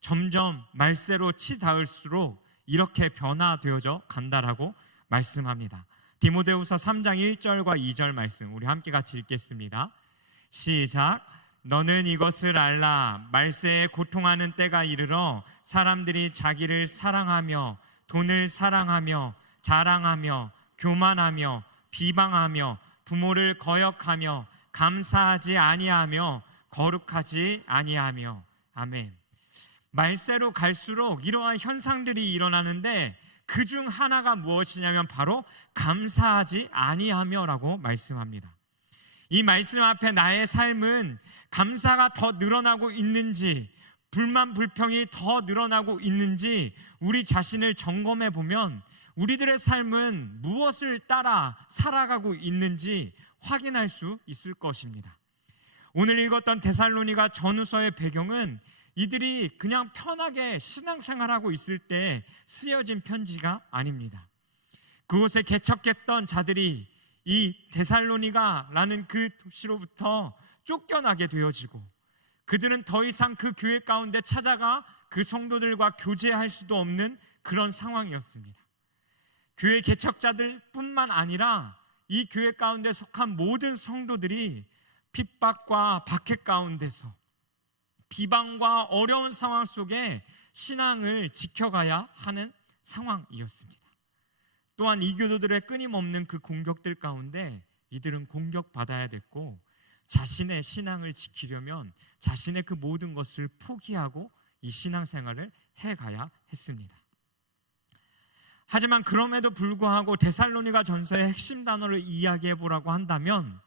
점점 말세로 치닿을수록 이렇게 변화되어져 간다라고 말씀합니다. 디모데후서 3장 1절과 2절 말씀 우리 함께 같이 읽겠습니다. 시작. 너는 이것을 알라. 말세에 고통하는 때가 이르러 사람들이 자기를 사랑하며 돈을 사랑하며 자랑하며 교만하며 비방하며 부모를 거역하며 감사하지 아니하며 거룩하지 아니하며. 아멘. 말세로 갈수록 이러한 현상들이 일어나는데 그중 하나가 무엇이냐면 바로 감사하지 아니하며라고 말씀합니다. 이 말씀 앞에 나의 삶은 감사가 더 늘어나고 있는지 불만 불평이 더 늘어나고 있는지 우리 자신을 점검해 보면 우리들의 삶은 무엇을 따라 살아가고 있는지 확인할 수 있을 것입니다. 오늘 읽었던 데살로니가 전후서의 배경은 이들이 그냥 편하게 신앙생활하고 있을 때 쓰여진 편지가 아닙니다. 그곳에 개척했던 자들이 이 데살로니가라는 그 도시로부터 쫓겨나게 되어지고 그들은 더 이상 그 교회 가운데 찾아가 그 성도들과 교제할 수도 없는 그런 상황이었습니다. 교회 개척자들 뿐만 아니라 이 교회 가운데 속한 모든 성도들이 핍박과 박해 가운데서 비방과 어려운 상황 속에 신앙을 지켜가야 하는 상황이었습니다. 또한 이 교도들의 끊임없는 그 공격들 가운데 이들은 공격받아야 됐고 자신의 신앙을 지키려면 자신의 그 모든 것을 포기하고 이 신앙생활을 해가야 했습니다. 하지만 그럼에도 불구하고 데살로니가 전서의 핵심 단어를 이야기해 보라고 한다면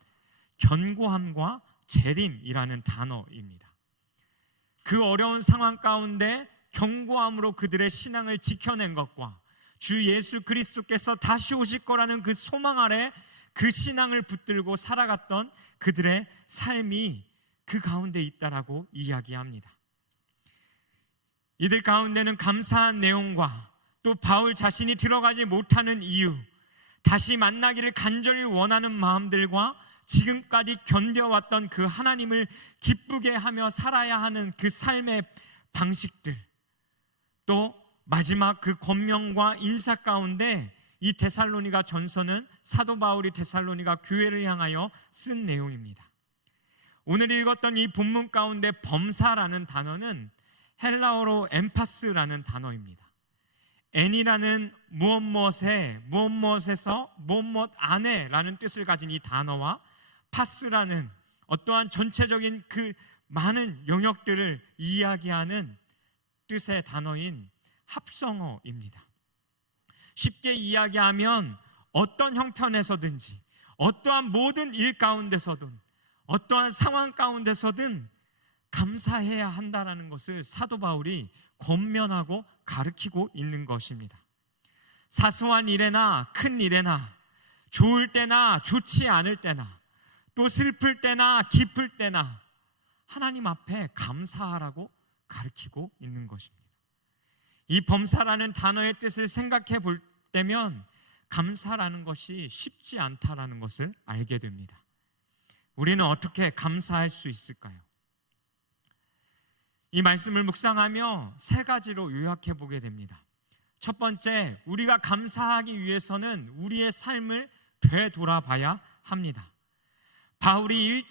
견고함과 재림이라는 단어입니다. 그 어려운 상황 가운데 견고함으로 그들의 신앙을 지켜낸 것과 주 예수 그리스도께서 다시 오실 거라는 그 소망 아래 그 신앙을 붙들고 살아갔던 그들의 삶이 그 가운데 있다라고 이야기합니다. 이들 가운데는 감사한 내용과 또 바울 자신이 들어가지 못하는 이유, 다시 만나기를 간절히 원하는 마음들과 지금까지 견뎌왔던 그 하나님을 기쁘게 하며 살아야 하는 그 삶의 방식들, 또 마지막 그 권명과 인사 가운데 이 데살로니가 전서는 사도 바울이 데살로니가 교회를 향하여 쓴 내용입니다. 오늘 읽었던 이 본문 가운데 범사라는 단어는 헬라어로 엠파스라는 단어입니다. N이라는 무엇무엇에서 무엇무엇 안에라는 뜻을 가진 이 단어와 파스라는 어떠한 전체적인 그 많은 영역들을 이야기하는 뜻의 단어인 합성어입니다. 쉽게 이야기하면 어떤 형편에서든지 어떠한 모든 일 가운데서든 어떠한 상황 가운데서든 감사해야 한다는 것을 사도 바울이 권면하고 가르치고 있는 것입니다. 사소한 일에나 큰 일에나, 좋을 때나 좋지 않을 때나, 또 슬플 때나 기쁠 때나 하나님 앞에 감사하라고 가르치고 있는 것입니다. 이 범사라는 단어의 뜻을 생각해 볼 때면 감사라는 것이 쉽지 않다라는 것을 알게 됩니다. 우리는 어떻게 감사할 수 있을까요? 이 말씀을 묵상하며 세 가지로 요약해 보게 됩니다. 첫 번째, 우리가 감사하기 위해서는 우리의 삶을 되돌아봐야 합니다. 바울이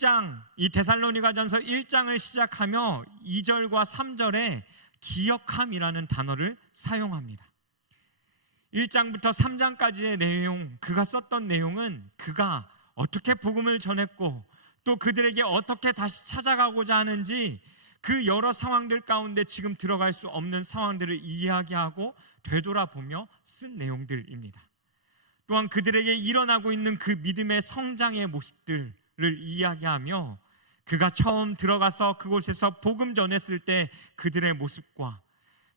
이 데살로니가전서 1장을 시작하며 2절과 3절에 기억함이라는 단어를 사용합니다. 1장부터 3장까지의 내용, 그가 썼던 내용은 그가 어떻게 복음을 전했고 또 그들에게 어떻게 다시 찾아가고자 하는지 그 여러 상황들 가운데 지금 들어갈 수 없는 상황들을 이야기하고 되돌아보며 쓴 내용들입니다. 또한 그들에게 일어나고 있는 그 믿음의 성장의 모습들을 이야기하며 그가 처음 들어가서 그곳에서 복음 전했을 때 그들의 모습과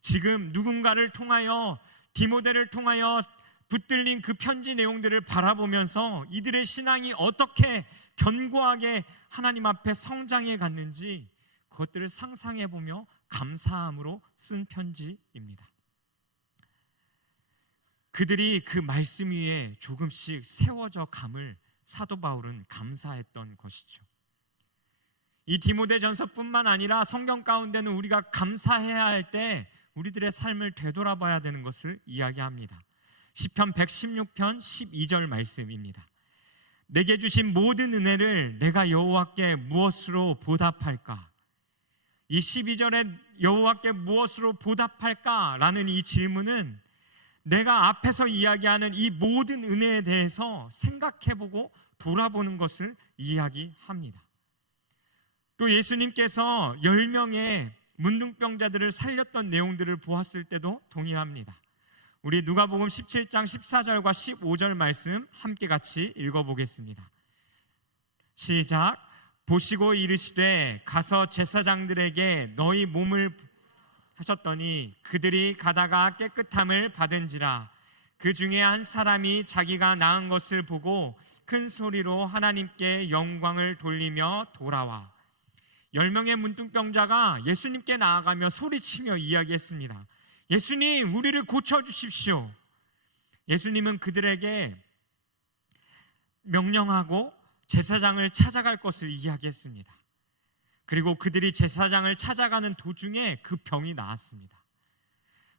지금 누군가를 통하여 디모데를 통하여 붙들린 그 편지 내용들을 바라보면서 이들의 신앙이 어떻게 견고하게 하나님 앞에 성장해 갔는지 그것들을 상상해 보며 감사함으로 쓴 편지입니다. 그들이 그 말씀 위에 조금씩 세워져 감을 사도 바울은 감사했던 것이죠. 이 디모데전서뿐만 아니라 성경 가운데는 우리가 감사해야 할 때 우리들의 삶을 되돌아봐야 되는 것을 이야기합니다. 시편 116편 12절 말씀입니다. 내게 주신 모든 은혜를 내가 여호와께 무엇으로 보답할까? 이 12절에 여호와께 무엇으로 보답할까라는 이 질문은 내가 앞에서 이야기하는 이 모든 은혜에 대해서 생각해보고 돌아보는 것을 이야기합니다. 또 예수님께서 10명의 문둥병자들을 살렸던 내용들을 보았을 때도 동일합니다. 우리 누가복음 17장 14절과 15절 말씀 함께 같이 읽어보겠습니다. 시작. 보시고 이르시되 가서 제사장들에게 너희 몸을 하셨더니 그들이 가다가 깨끗함을 받은지라. 그 중에 한 사람이 자기가 나은 것을 보고 큰 소리로 하나님께 영광을 돌리며 돌아와 10명의 문둥병자가 예수님께 나아가며 소리치며 이야기했습니다. 예수님, 우리를 고쳐주십시오. 예수님은 그들에게 명령하고 제사장을 찾아갈 것을 이야기했습니다. 그리고 그들이 제사장을 찾아가는 도중에 그 병이 나았습니다.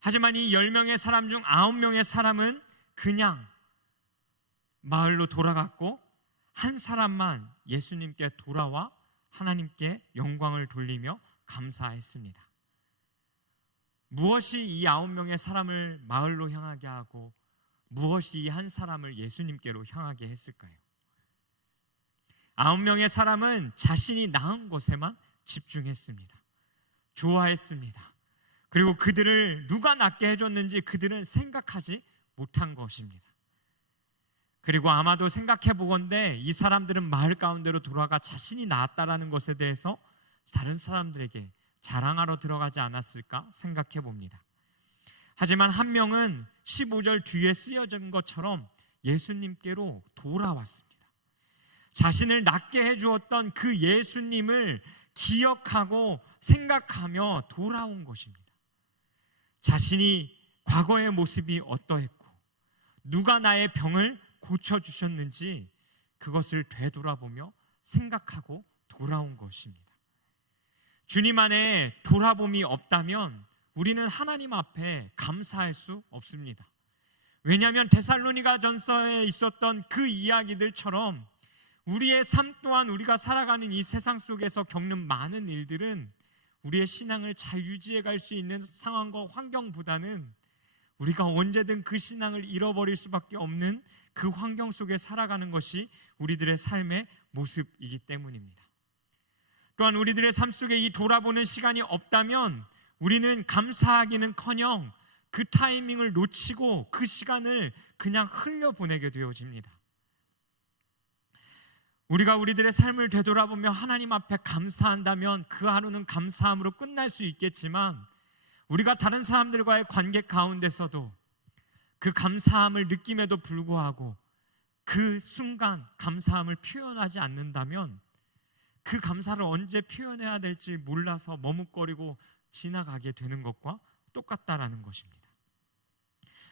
하지만 이 10명의 사람 중 9명의 사람은 그냥 마을로 돌아갔고 한 사람만 예수님께 돌아와 하나님께 영광을 돌리며 감사했습니다. 무엇이 이 9명의 사람을 마을로 향하게 하고 무엇이 이 한 사람을 예수님께로 향하게 했을까요? 9명의 사람은 자신이 나은 것에만 집중했습니다. 좋아했습니다. 그리고 그들을 누가 낫게 해줬는지 그들은 생각하지 못한 것입니다. 그리고 아마도 생각해 보건대 이 사람들은 마을 가운데로 돌아가 자신이 나았다라는 것에 대해서 다른 사람들에게 자랑하러 들어가지 않았을까 생각해 봅니다. 하지만 한 명은 15절 뒤에 쓰여진 것처럼 예수님께로 돌아왔습니다. 자신을 낫게 해주었던 그 예수님을 기억하고 생각하며 돌아온 것입니다. 자신이 과거의 모습이 어떠했고 누가 나의 병을 고쳐주셨는지 그것을 되돌아보며 생각하고 돌아온 것입니다. 주님 안에 돌아봄이 없다면 우리는 하나님 앞에 감사할 수 없습니다. 왜냐하면 데살로니가전서에 있었던 그 이야기들처럼 우리의 삶 또한 우리가 살아가는 이 세상 속에서 겪는 많은 일들은 우리의 신앙을 잘 유지해 갈 수 있는 상황과 환경보다는 우리가 언제든 그 신앙을 잃어버릴 수밖에 없는 그 환경 속에 살아가는 것이 우리들의 삶의 모습이기 때문입니다. 또한 우리들의 삶 속에 이 돌아보는 시간이 없다면 우리는 감사하기는커녕 그 타이밍을 놓치고 그 시간을 그냥 흘려보내게 되어집니다. 우리가 우리들의 삶을 되돌아보며 하나님 앞에 감사한다면 그 하루는 감사함으로 끝날 수 있겠지만, 우리가 다른 사람들과의 관계 가운데서도 그 감사함을 느낌에도 불구하고 그 순간 감사함을 표현하지 않는다면 그 감사를 언제 표현해야 될지 몰라서 머뭇거리고 지나가게 되는 것과 똑같다라는 것입니다.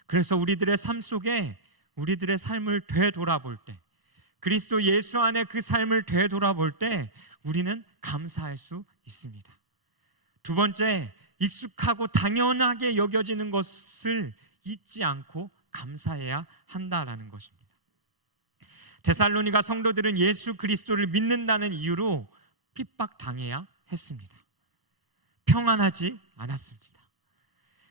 그래서 우리들의 삶 속에 우리들의 삶을 되돌아볼 때, 그리스도 예수 안에 그 삶을 되돌아볼 때 우리는 감사할 수 있습니다. 두 번째, 익숙하고 당연하게 여겨지는 것을 잊지 않고 감사해야 한다라는 것입니다. 데살로니가 성도들은 예수 그리스도를 믿는다는 이유로 핍박당해야 했습니다. 평안하지 않았습니다.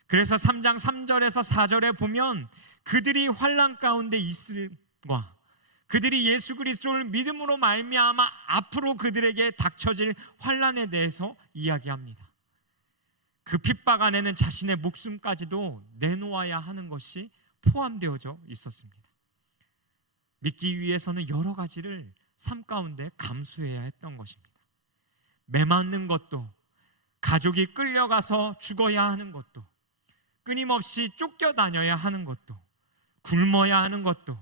그래서 3장 3절에서 4절에 보면 그들이 환난 가운데 있음과 그들이 예수 그리스도를 믿음으로 말미암아 앞으로 그들에게 닥쳐질 환난에 대해서 이야기합니다. 그 핍박 안에는 자신의 목숨까지도 내놓아야 하는 것이 포함되어져 있었습니다. 믿기 위해서는 여러 가지를 삶 가운데 감수해야 했던 것입니다. 매맞는 것도, 가족이 끌려가서 죽어야 하는 것도, 끊임없이 쫓겨다녀야 하는 것도, 굶어야 하는 것도,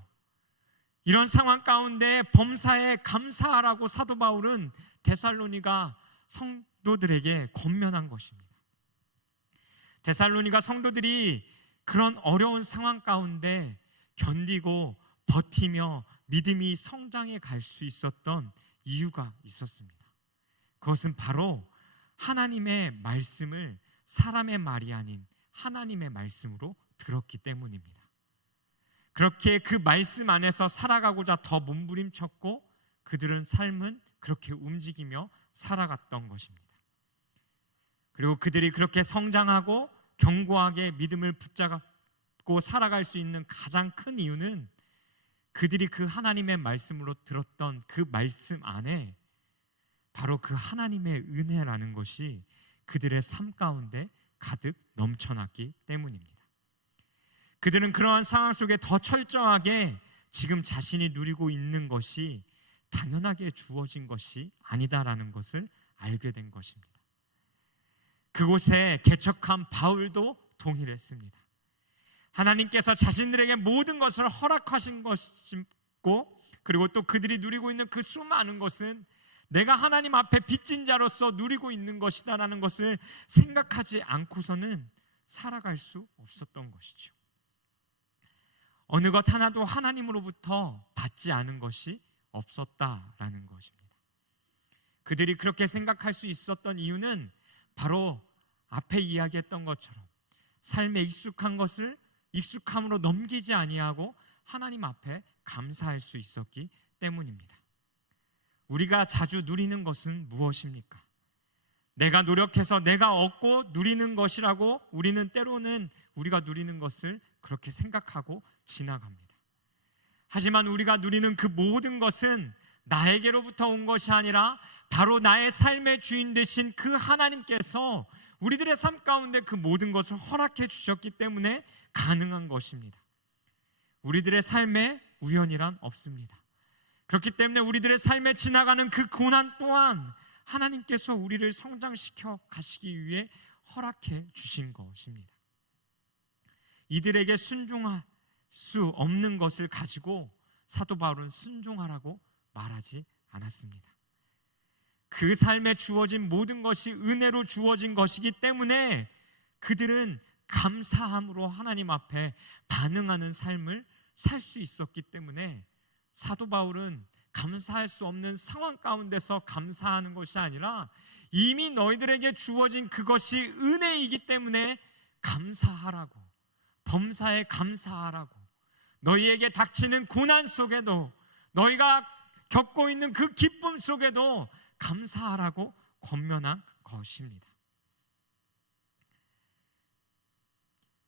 이런 상황 가운데 범사에 감사하라고 사도 바울은 데살로니가 성도들에게 권면한 것입니다. 데살로니가 성도들이 그런 어려운 상황 가운데 견디고 버티며 믿음이 성장해 갈 수 있었던 이유가 있었습니다. 그것은 바로 하나님의 말씀을 사람의 말이 아닌 하나님의 말씀으로 들었기 때문입니다. 그렇게 그 말씀 안에서 살아가고자 더 몸부림쳤고 그들은 삶은 그렇게 움직이며 살아갔던 것입니다. 그리고 그들이 그렇게 성장하고 견고하게 믿음을 붙잡고 살아갈 수 있는 가장 큰 이유는 그들이 그 하나님의 말씀으로 들었던 그 말씀 안에 바로 그 하나님의 은혜라는 것이 그들의 삶 가운데 가득 넘쳐났기 때문입니다. 그들은 그러한 상황 속에 더 철저하게 지금 자신이 누리고 있는 것이 당연하게 주어진 것이 아니다라는 것을 알게 된 것입니다. 그곳에 개척한 바울도 동일했습니다. 하나님께서 자신들에게 모든 것을 허락하신 것이고, 그리고 또 그들이 누리고 있는 그 수많은 것은 내가 하나님 앞에 빚진 자로서 누리고 있는 것이다라는 것을 생각하지 않고서는 살아갈 수 없었던 것이죠. 어느 것 하나도 하나님으로부터 받지 않은 것이 없었다라는 것입니다. 그들이 그렇게 생각할 수 있었던 이유는 바로 앞에 이야기했던 것처럼 삶에 익숙한 것을 익숙함으로 넘기지 아니하고 하나님 앞에 감사할 수 있었기 때문입니다. 우리가 자주 누리는 것은 무엇입니까? 내가 노력해서 내가 얻고 누리는 것이라고 우리는 때로는 우리가 누리는 것을 그렇게 생각하고 지나갑니다. 하지만 우리가 누리는 그 모든 것은 나에게로부터 온 것이 아니라 바로 나의 삶의 주인 되신 그 하나님께서 우리들의 삶 가운데 그 모든 것을 허락해 주셨기 때문에 가능한 것입니다. 우리들의 삶에 우연이란 없습니다. 그렇기 때문에 우리들의 삶에 지나가는 그 고난 또한 하나님께서 우리를 성장시켜 가시기 위해 허락해 주신 것입니다. 이들에게 순종할 수 없는 것을 가지고 사도 바울은 순종하라고 말하지 않았습니다. 그 삶에 주어진 모든 것이 은혜로 주어진 것이기 때문에 그들은 감사함으로 하나님 앞에 반응하는 삶을 살 수 있었기 때문에 사도 바울은 감사할 수 없는 상황 가운데서 감사하는 것이 아니라 이미 너희들에게 주어진 그것이 은혜이기 때문에 감사하라고, 범사에 감사하라고, 너희에게 닥치는 고난 속에도, 너희가 겪고 있는 그 기쁨 속에도 감사하라고 권면한 것입니다.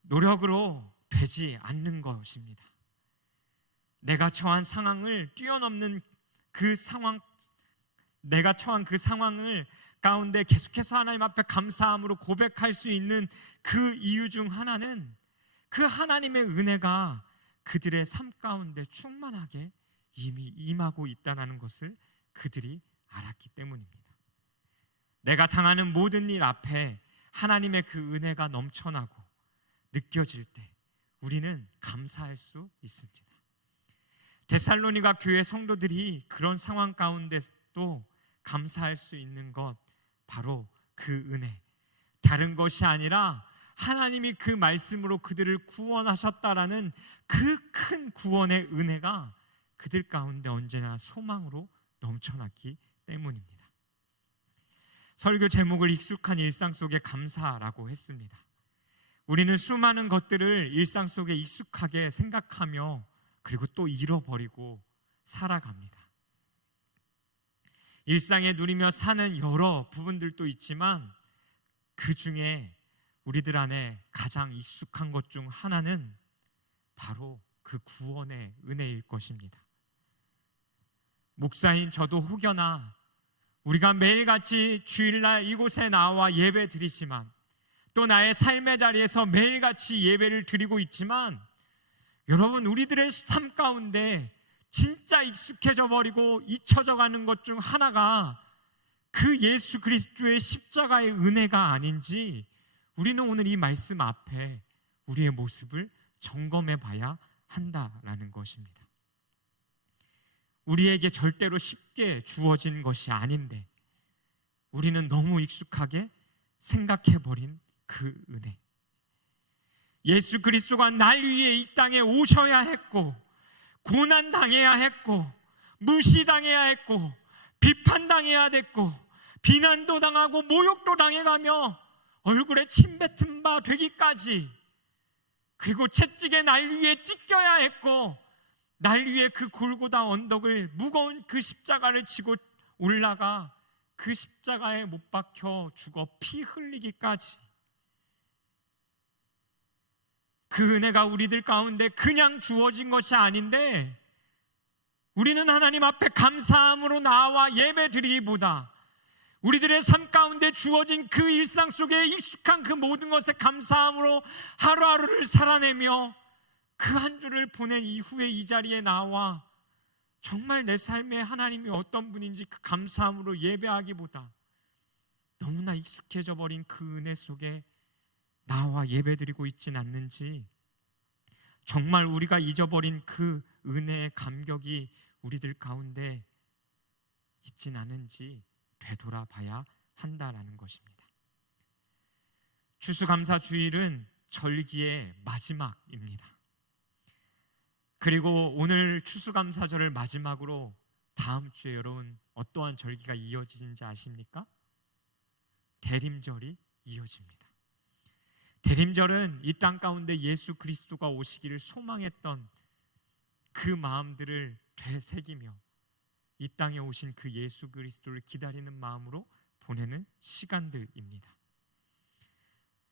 노력으로 되지 않는 것입니다. 내가 처한 상황을 뛰어넘는 그 상황, 내가 처한 그 상황을 가운데 계속해서 하나님 앞에 감사함으로 고백할 수 있는 그 이유 중 하나는 그 하나님의 은혜가 그들의 삶 가운데 충만하게 이미 임하고 있다는 것을 그들이 알았기 때문입니다. 내가 당하는 모든 일 앞에 하나님의 그 은혜가 넘쳐나고 느껴질 때 우리는 감사할 수 있습니다. 데살로니가 교회 성도들이 그런 상황 가운데도 감사할 수 있는 것, 바로 그 은혜, 다른 것이 아니라 하나님이 그 말씀으로 그들을 구원하셨다라는 그 큰 구원의 은혜가 그들 가운데 언제나 소망으로 넘쳐났기 때문입니다. 설교 제목을 익숙한 일상 속의 감사라고 했습니다. 우리는 수많은 것들을 일상 속에 익숙하게 생각하며 그리고 또 잃어버리고 살아갑니다. 일상에 누리며 사는 여러 부분들도 있지만 그 중에 우리들 안에 가장 익숙한 것 중 하나는 바로 그 구원의 은혜일 것입니다. 목사인 저도 혹여나 우리가 매일같이 주일날 이곳에 나와 예배 드리지만 또 나의 삶의 자리에서 매일같이 예배를 드리고 있지만 여러분, 우리들의 삶 가운데 진짜 익숙해져 버리고 잊혀져 가는 것 중 하나가 그 예수 그리스도의 십자가의 은혜가 아닌지 우리는 오늘 이 말씀 앞에 우리의 모습을 점검해 봐야 한다라는 것입니다. 우리에게 절대로 쉽게 주어진 것이 아닌데 우리는 너무 익숙하게 생각해 버린 그 은혜, 예수 그리스도가 날 위해 이 땅에 오셔야 했고 고난당해야 했고 무시당해야 했고 비판당해야 됐고 비난도 당하고 모욕도 당해가며 얼굴에 침 뱉은 바 되기까지, 그리고 채찍에 날 위해 찢겨야 했고 날 위해 그 골고다 언덕을 무거운 그 십자가를 지고 올라가 그 십자가에 못 박혀 죽어 피 흘리기까지, 그 은혜가 우리들 가운데 그냥 주어진 것이 아닌데 우리는 하나님 앞에 감사함으로 나와 예배 드리기보다 우리들의 삶 가운데 주어진 그 일상 속에 익숙한 그 모든 것에 감사함으로 하루하루를 살아내며 그 한 주를 보낸 이후에 이 자리에 나와 정말 내 삶에 하나님이 어떤 분인지 그 감사함으로 예배하기보다 너무나 익숙해져 버린 그 은혜 속에 나와 예배드리고 있진 않는지, 정말 우리가 잊어버린 그 은혜의 감격이 우리들 가운데 있진 않은지 되돌아봐야 한다라는 것입니다. 추수감사주일은 절기의 마지막입니다. 그리고 오늘 추수감사절을 마지막으로 다음 주에 여러분 어떠한 절기가 이어지는지 아십니까? 대림절이 이어집니다. 대림절은 이 땅 가운데 예수 그리스도가 오시기를 소망했던 그 마음들을 되새기며 이 땅에 오신 그 예수 그리스도를 기다리는 마음으로 보내는 시간들입니다.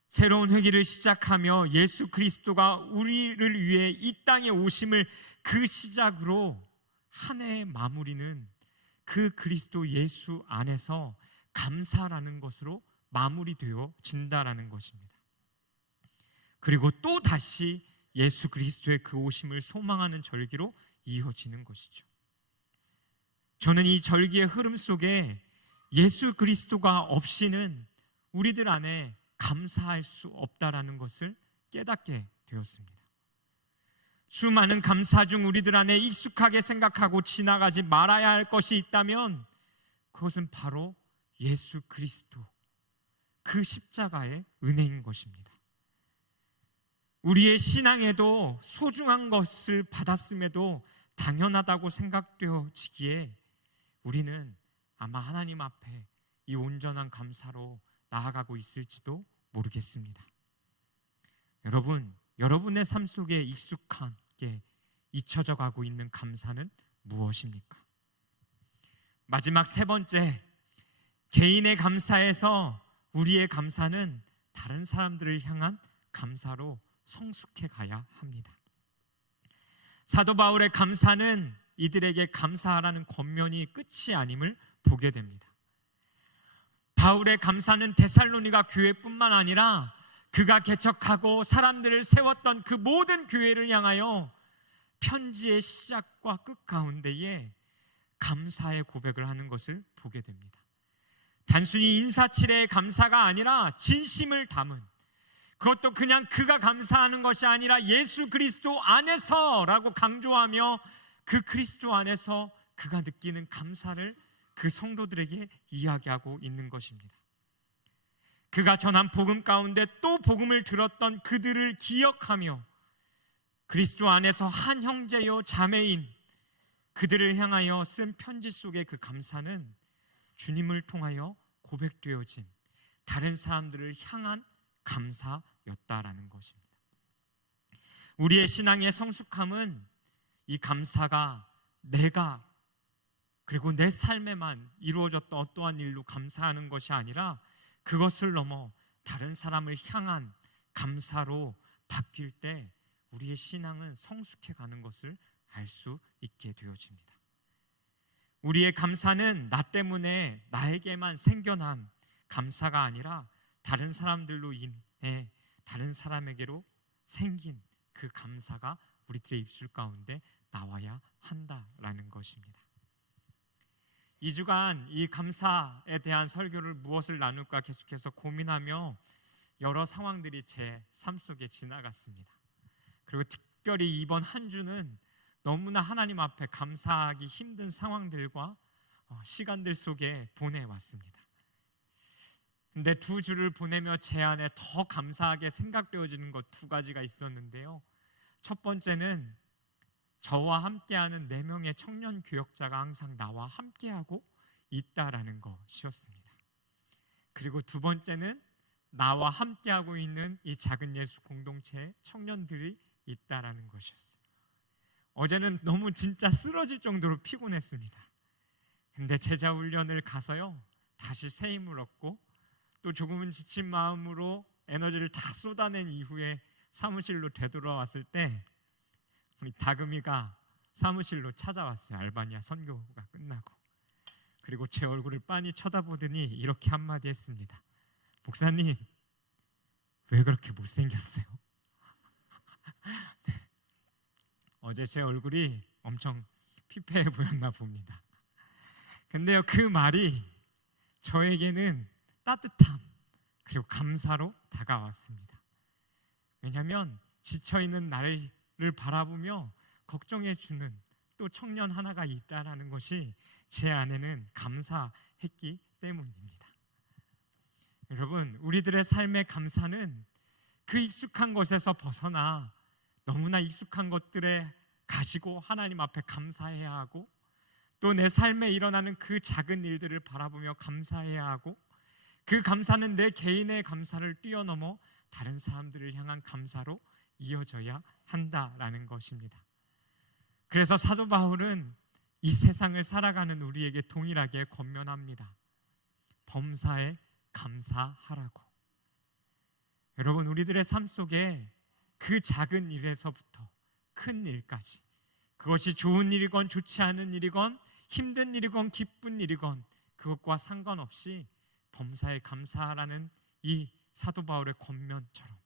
새로운 회기를 시작하며 예수 그리스도가 우리를 위해 이 땅에 오심을 그 시작으로 한 해의 마무리는 그 그리스도 예수 안에서 감사라는 것으로 마무리되어진다라는 것입니다. 그리고 또 다시 예수 그리스도의 그 오심을 소망하는 절기로 이어지는 것이죠. 저는 이 절기의 흐름 속에 예수 그리스도가 없이는 우리들 안에 감사할 수 없다라는 것을 깨닫게 되었습니다. 수많은 감사 중 우리들 안에 익숙하게 생각하고 지나가지 말아야 할 것이 있다면 그것은 바로 예수 그리스도, 그 십자가의 은혜인 것입니다. 우리의 신앙에도 소중한 것을 받았음에도 당연하다고 생각되어지기에 우리는 아마 하나님 앞에 이 온전한 감사로 나아가고 있을지도 모르겠습니다. 여러분, 여러분의 삶 속에 익숙하게 잊혀져 가고 있는 감사는 무엇입니까? 마지막 세 번째, 개인의 감사에서 우리의 감사는 다른 사람들을 향한 감사로 성숙해 가야 합니다. 사도 바울의 감사는 이들에게 감사하라는 권면이 끝이 아님을 보게 됩니다. 바울의 감사는 데살로니가 교회뿐만 아니라 그가 개척하고 사람들을 세웠던 그 모든 교회를 향하여 편지의 시작과 끝 가운데에 감사의 고백을 하는 것을 보게 됩니다. 단순히 인사치레의 감사가 아니라 진심을 담은, 그것도 그냥 그가 감사하는 것이 아니라 예수 그리스도 안에서라고 강조하며 그 그리스도 안에서 그가 느끼는 감사를 그 성도들에게 이야기하고 있는 것입니다. 그가 전한 복음 가운데 또 복음을 들었던 그들을 기억하며 그리스도 안에서 한 형제요 자매인 그들을 향하여 쓴 편지 속의 그 감사는 주님을 통하여 고백되어진 다른 사람들을 향한 감사였다라는 것입니다. 우리의 신앙의 성숙함은 이 감사가 내가 그리고 내 삶에만 이루어졌던 어떠한 일로 감사하는 것이 아니라 그것을 넘어 다른 사람을 향한 감사로 바뀔 때 우리의 신앙은 성숙해 가는 것을 알 수 있게 되어집니다. 우리의 감사는 나 때문에 나에게만 생겨난 감사가 아니라 다른 사람들로 인해 다른 사람에게로 생긴 그 감사가 우리들의 입술 가운데 나와야 한다라는 것입니다. 2주간 이 감사에 대한 설교를 무엇을 나눌까 계속해서 고민하며 여러 상황들이 제 삶 속에 지나갔습니다. 그리고 특별히 이번 한 주는 너무나 하나님 앞에 감사하기 힘든 상황들과 시간들 속에 보내왔습니다. 근데 2주를 보내며 제 안에 더 감사하게 생각되어지는 것 2가지가 있었는데요. 첫 번째는 저와 함께하는 4명의 청년 교역자가 항상 나와 함께하고 있다라는 것이었습니다. 그리고 2번째는 나와 함께하고 있는 이 작은 예수 공동체의 청년들이 있다라는 것이었어요. 어제는 너무 진짜 쓰러질 정도로 피곤했습니다. 근데 제자 훈련을 가서요 다시 새 힘을 얻고 또 조금은 지친 마음으로 에너지를 다 쏟아낸 이후에 사무실로 되돌아왔을 때 우리 다금이가 사무실로 찾아왔어요. 알바니아 선교가 끝나고. 그리고 제 얼굴을 빤히 쳐다보더니 이렇게 한마디 했습니다. 목사님, 왜 그렇게 못생겼어요? 어제 제 얼굴이 엄청 피폐해 보였나 봅니다. 근데요, 그 말이 저에게는 따뜻함 그리고 감사로 다가왔습니다. 왜냐하면 지쳐있는 나를 바라보며 걱정해주는 또 청년 하나가 있다라는 것이 제 안에는 감사했기 때문입니다. 여러분, 우리들의 삶의 감사는 그 익숙한 것에서 벗어나 너무나 익숙한 것들에 가지고 하나님 앞에 감사해야 하고 또 내 삶에 일어나는 그 작은 일들을 바라보며 감사해야 하고 그 감사는 내 개인의 감사를 뛰어넘어 다른 사람들을 향한 감사로 이어져야 한다라는 것입니다. 그래서 사도 바울은 이 세상을 살아가는 우리에게 동일하게 권면합니다. 범사에 감사하라고. 여러분, 우리들의 삶 속에 그 작은 일에서부터 큰 일까지, 그것이 좋은 일이건 좋지 않은 일이건 힘든 일이건 기쁜 일이건 그것과 상관없이 범사에 감사하라는 이 사도 바울의 권면처럼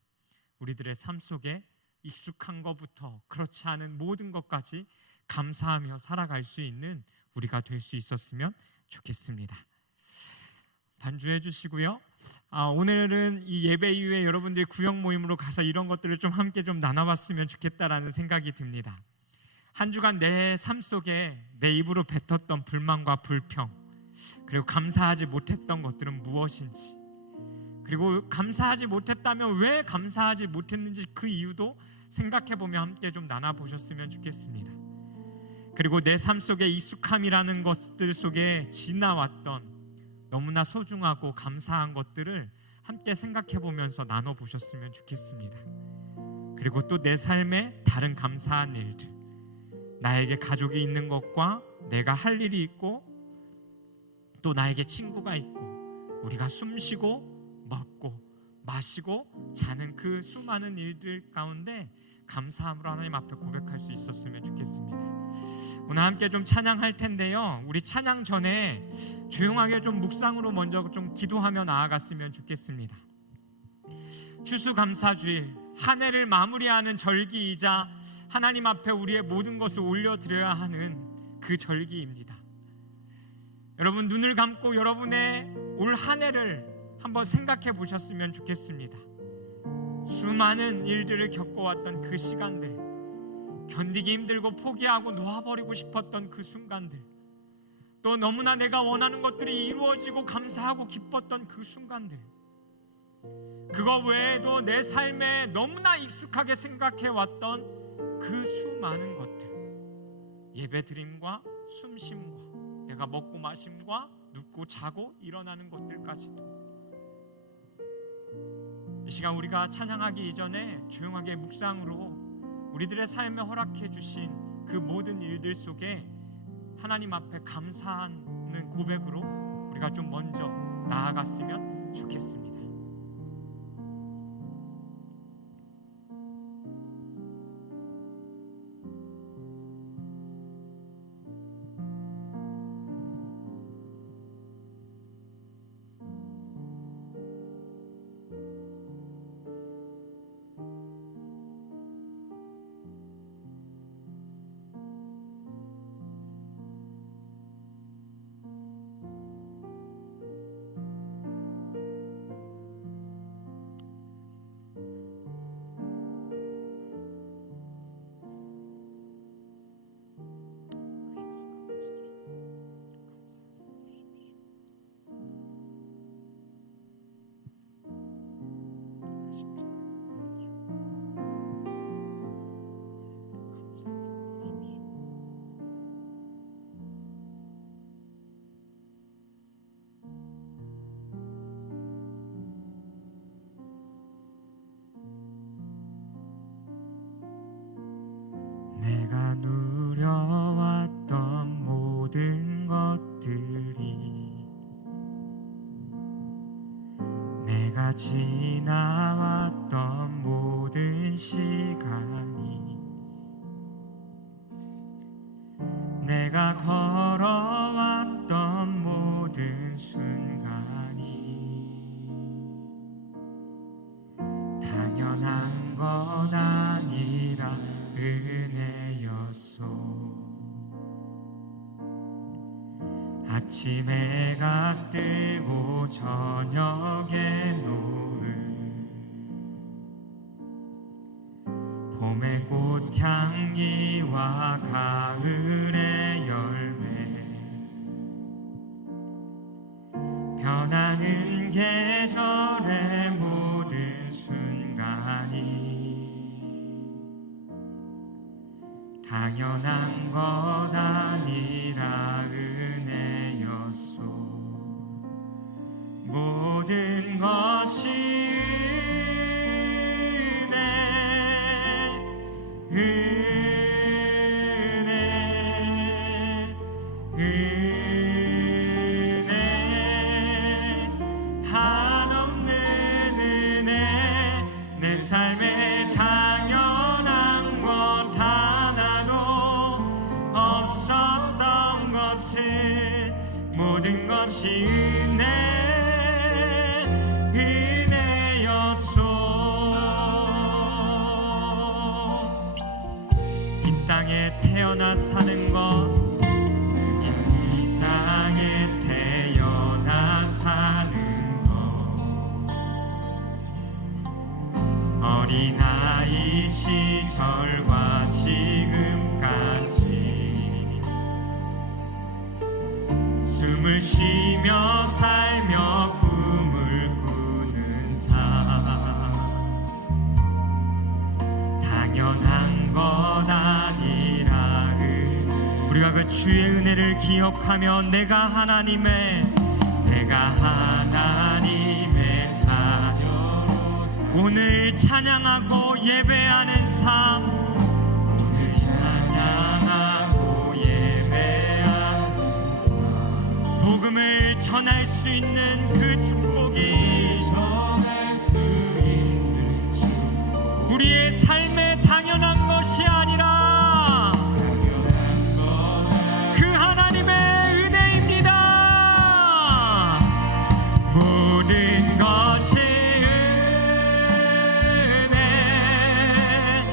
우리들의 삶 속에 익숙한 것부터 그렇지 않은 모든 것까지 감사하며 살아갈 수 있는 우리가 될 수 있었으면 좋겠습니다. 반주해 주시고요. 오늘은 이 예배 이후에 여러분들이 구역 모임으로 가서 이런 것들을 좀 함께 좀 나눠봤으면 좋겠다라는 생각이 듭니다. 한 주간 내 삶 속에 내 입으로 뱉었던 불만과 불평, 그리고 감사하지 못했던 것들은 무엇인지, 그리고 감사하지 못했다면 왜 감사하지 못했는지 그 이유도 생각해보며 함께 좀 나눠보셨으면 좋겠습니다. 그리고 내 삶 속에 익숙함이라는 것들 속에 지나왔던 너무나 소중하고 감사한 것들을 함께 생각해보면서 나눠보셨으면 좋겠습니다. 그리고 또 내 삶에 다른 감사한 일들, 나에게 가족이 있는 것과 내가 할 일이 있고 또 나에게 친구가 있고 우리가 숨쉬고 먹고 마시고 자는 그 수많은 일들 가운데 감사함으로 하나님 앞에 고백할 수 있었으면 좋겠습니다. 오늘 함께 좀 찬양할 텐데요, 우리 찬양 전에 조용하게 좀 묵상으로 먼저 좀 기도하며 나아갔으면 좋겠습니다. 추수감사주일, 한 해를 마무리하는 절기이자 하나님 앞에 우리의 모든 것을 올려드려야 하는 그 절기입니다. 여러분, 눈을 감고 여러분의 올 한 해를 한번 생각해 보셨으면 좋겠습니다. 수많은 일들을 겪어왔던 그 시간들, 견디기 힘들고 포기하고 놓아버리고 싶었던 그 순간들, 또 너무나 내가 원하는 것들이 이루어지고 감사하고 기뻤던 그 순간들, 그거 외에도 내 삶에 너무나 익숙하게 생각해왔던 그 수많은 것들, 예배드림과 숨쉼과 내가 먹고 마심과 눕고 자고 일어나는 것들까지도, 이 시간 우리가 찬양하기 이전에 조용하게 묵상으로 우리들의 삶에 허락해 주신 그 모든 일들 속에 하나님 앞에 감사하는 고백으로 우리가 좀 먼저 나아갔으면 좋겠습니다. 내가 누려왔던 모든 것들이, 내가 지나왔던 모든 시간이, 내가 걸어왔던 모든 순간이 당연한 것 아니라 은혜였소. 아침 해가 뜨고 저녁에 노을, 봄의 꽃향기와 가을의 열매, 변하는 계절의 모든 순간이 당연한 것 아니라 은혜였소. 모든 것이 은혜, 한없는 은혜, 내 삶에 당연한 것 하나도 없었던 것은 모든 것이 은혜였소. 이 땅에 태어나 사는 것, 이 땅에 태어나 사는 것, 어린아이 시절과 지금까지 숨을 쉬며 살며 꿈을 꾸는 삶, 당연한 것 아니라 우리가 그 주의 은혜를 기억하며 내가 하나님의 자녀로 오늘 찬양하고 예배하는 삶, 오늘 찬양하고 예배하는 삶, 복음을 전할 수 있는 그 축복이 우리의 삶에 당연한 것이 아니라 그 하나님의 은혜입니다. 모든 것이 은혜,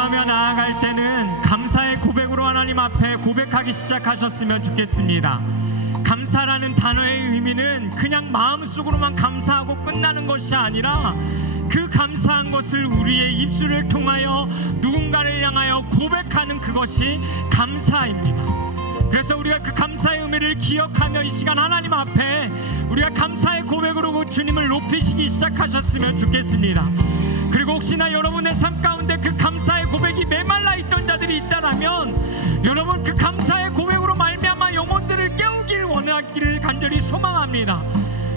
기도하며 나아갈 때는 감사의 고백으로 하나님 앞에 고백하기 시작하셨으면 좋겠습니다. 감사라는 단어의 의미는 그냥 마음속으로만 감사하고 끝나는 것이 아니라 그 감사한 것을 우리의 입술을 통하여 누군가를 향하여 고백하는 그것이 감사입니다. 그래서 우리가 그 감사의 의미를 기억하며 이 시간 하나님 앞에 우리가 감사의 고백으로 주님을 높이시기 시작하셨으면 좋겠습니다. 그리고 혹시나 여러분의 삶 가운데 그 감사의 고백이 메말라 있던 자들이 있다면 여러분 그 감사의 고백으로 말미암아 영혼들을 깨우길 원하기를 간절히 소망합니다.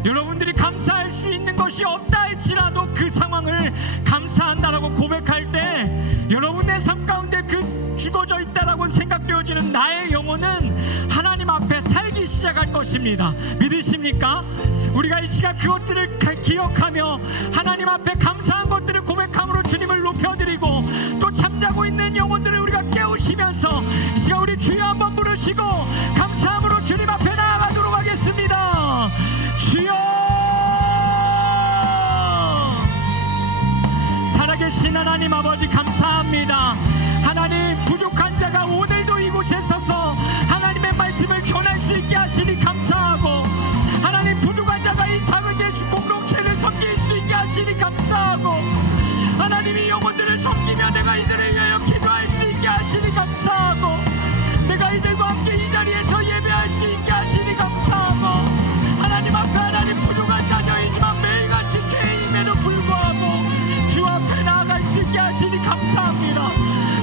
여러분들이 감사할 수 있는 것이 없다 할지라도 그 상황을 감사한다라고 고백할 때 여러분의 삶 가운데 그 죽어져 있다라고 생각되어지는 나의 영혼은 하나님 앞에 살기 시작할 것입니다. 믿으십니까? 우리가 이 시간 그것들을 기억하며 하나님 앞에 감사한 것들을 고백함으로 주님을 높여드리고 또 잠자고 있는 영혼들을 우리가 깨우시면서 이 시간 우리 주여 한번 부르시고 감사함으로 주님 앞에 나아가도록 하겠습니다. 주여, 살아계신 하나님 아버지 감사합니다. 하나님, 부족한 자가 오늘도 이곳에 서서 하나님의 말씀을 전할 수 있게 하시니 감사하고, 하나님, 부족한 자가 이 작은 예수 공동체를 섬길 수 있게 하시니 감사하고, 하나님이 영혼들을 섬기며 내가 이들을 위하여 기도할 수 있게 하시니 감사하고, 내가 이들과 함께 이 자리에서 예배할 수 있게 하시니 감사하고, 하나님 앞에 하나님 부족한 자녀이지만 매일같이 죄임에도 불구하고 주 앞에 나아갈 수 있게 하시니 감사합니다.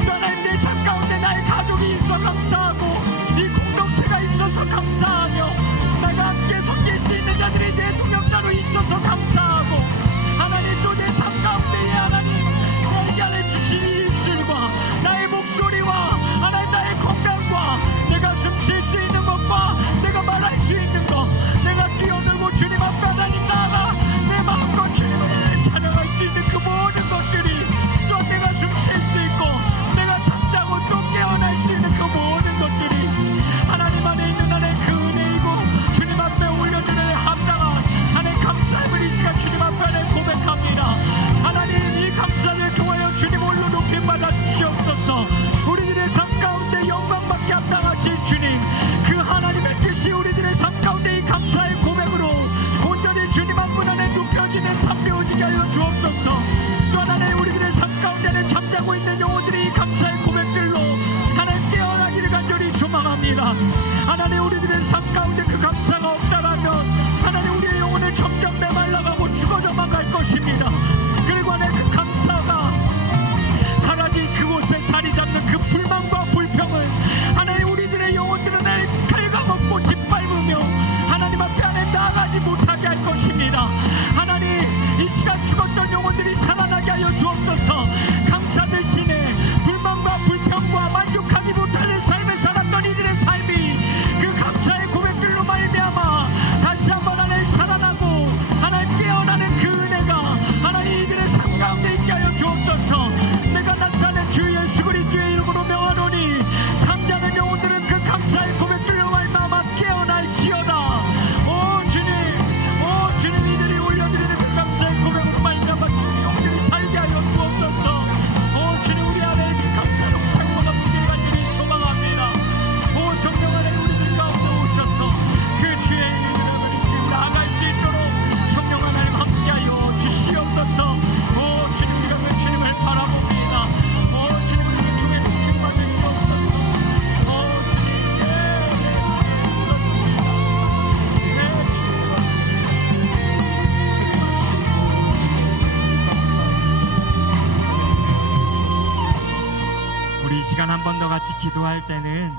또 하나님 내 삶 가운데 나의 가족이 있어 감사하고 이 공동체가 있어서 감사하며 내가 함께 섬길 수 있는 자들이 내 동역자로 있어서 감사하고, 하나님 또 내 삶 가운데에 하나님 나에게 안에 주신 이 입술과 나의 목소리와 하나님 나의 건강과 내가 숨 쉴 수 있는 것과 내가 말할 수 있는 것, 내가 뛰어들고 주님 앞에 하나님 나아가 내 마음껏 주님을 하나님 찬양할 수 있는 그 모든 것들이, 또 내가 숨 쉴 수 있고 내가 잠자고 또 깨어날 수 있는 그 모든 것들이 하나님 안에 있는 하나님 그 은혜이고 주님 앞에 올려드리는 합당한 하나님 감사함을 이 시간 주님 앞에 하나님 고백합니다. 하나님 이 감사를 통하여 주님 홀로 높임 받아 주시옵소서. 우리들의 삶 가운데 영광받게 합당하신 주님, 그 하나님의 뜻이 우리들의 삶 가운데 이 감사의 고백으로 온전히 주님 한 분 안에 눕혀지는 삶 되어지게 하여 주옵소서. 또 하나님 우리들의 삶 가운데는 잠자고 있는 영혼들이 이 감사의 고백들로 하나님 깨어나기를 간절히 소망합니다. 하나님 우리들의 삶 가운데 그 감사가 없다라면 하나님 우리의 영혼은 점점 메말라가고 죽어져만 갈 것입니다. 그리고 하나님 그 감사가 사라진 그곳에 자리 잡는 그 불만과 불평은 하나님 우리들의 영혼들은 하나님 갉아먹고 짓밟으며 하나님 앞에 하나님 나아가지 못하게 할 것입니다. 하나님 이 시간 죽었던 영혼들이 살아나게 하여 주옵소서. 감사 대신에 불만과 불평과 만족하지 못하는 삶을 살았던 이들의 삶이 그 감사의 고백들로 말미암아 다시 한번 하나님 살아나고 하나님 깨어나는 그 은혜가 하나님 이들의 삶 가운데 있게 하여 주옵소서. 내가 나사는 주 예수 그리스도의 이름으로 명하노니 잠자는 영혼들은 그 감사의 고백들로 말미암아 깨어날지어다. 오 주님 이들이 올려드리는 그 감사의 고백으로 말미암아 주님 영혼들이 살게 하여 주옵소서. 오 주님 우리 안에 그 감사로 탁고 넘치기를 간절히 소망합니다. 오 성령 안에 우리들 가운데 오셔서 그 주의 이름을 부르시고 나아갈 수 있도록 성령 하나님 함께하여 주시옵소서. 오 주님 우리가 그 주님을 바라봅니다. 오 주님 우리를 통해 높임 받으시옵소서. 오 주님 주님 그렇습니다. 우리 이 시간 한 번 더 같이 기도할 때는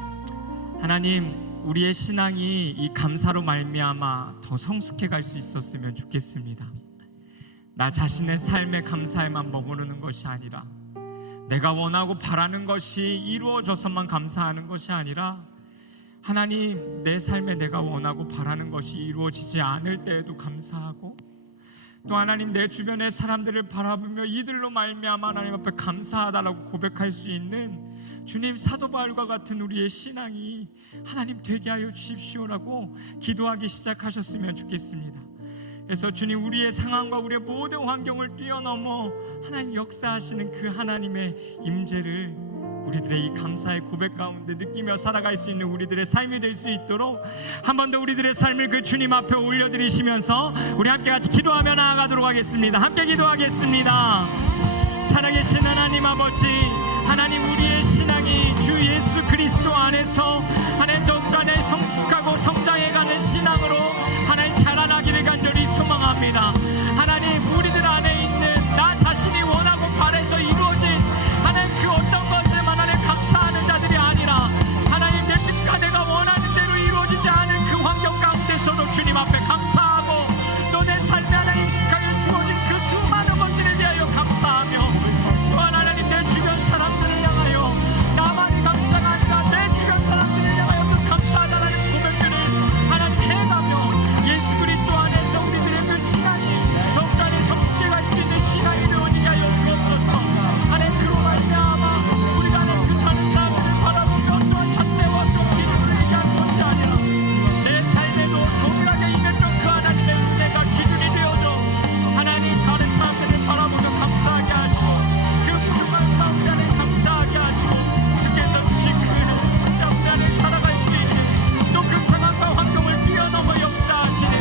하나님 우리의 신앙이 이 감사로 말미암아 더 성숙해 갈 수 있었으면 좋겠습니다. 나 자신의 삶의 감사에만 머무르는 것이 아니라 내가 원하고 바라는 것이 이루어져서만 감사하는 것이 아니라 하나님 내 삶에 내가 원하고 바라는 것이 이루어지지 않을 때에도 감사하고, 또 하나님 내 주변의 사람들을 바라보며 이들로 말미암아 하나님 앞에 감사하다라고 고백할 수 있는 주님 사도 바울과 같은 우리의 신앙이 하나님 되게 하여 주십시오라고 기도하기 시작하셨으면 좋겠습니다. 그래서 주님, 우리의 상황과 우리의 모든 환경을 뛰어넘어 하나님 역사하시는 그 하나님의 임재를 우리들의 이 감사의 고백 가운데 느끼며 살아갈 수 있는 우리들의 삶이 될 수 있도록 한 번 더 우리들의 삶을 그 주님 앞에 올려드리시면서 우리 함께 같이 기도하며 나아가도록 하겠습니다. 함께 기도하겠습니다. 살아계신 하나님 아버지, 하나님, 우리의 신앙이 주 예수 그리스도 안에서 하나님 더욱간에 성숙하고 성장해가는 신앙으로 하나님 자라나기를 간절히 소망합니다. 하나님, 우리들 안에 있는 나 자신이 원하고 바라서 이루어진 하나님 그 어떤 것들만 하나님 감사하는 자들이 아니라 하나님, 내 뜻과 내가 원하는 대로 이루어지지 않은 그 환경 가운데서도 주님 앞에 감사하고 또 내 삶에 하나님 익숙하게 주어진 그 수많은 것들에 대하여 감사하며 또한 하나님, 내 주변 사람들을 향하여 나만이 감사가 아니라 내 주변 사람들을 향하여 그 감사하다라는 고백들을 하나님 해가며 예수 그리스도 안에서 우리들의 그 신앙이 더욱간에 성숙해 갈 수 있는 신앙이 되어지게 하여 주옵소서. 하나님, 그로 말미암아 우리가 하나님 그 다른 사람들을 바라보며 또한 잣대와 또 기름을 얘기하는 것이 아니라 내 삶에도 동일하게 임했던 그 하나님의 은혜가 기준이 되어져 하나님, 다른 사람들을 바라보며 감사하게 하시고 그 부족한 가운데 하나님 감사하게 하시고 주께서 주신 그 가운데 하나님 살아갈 수 있는 또 그 상황과 환경을 뛰어넘어 역사하시는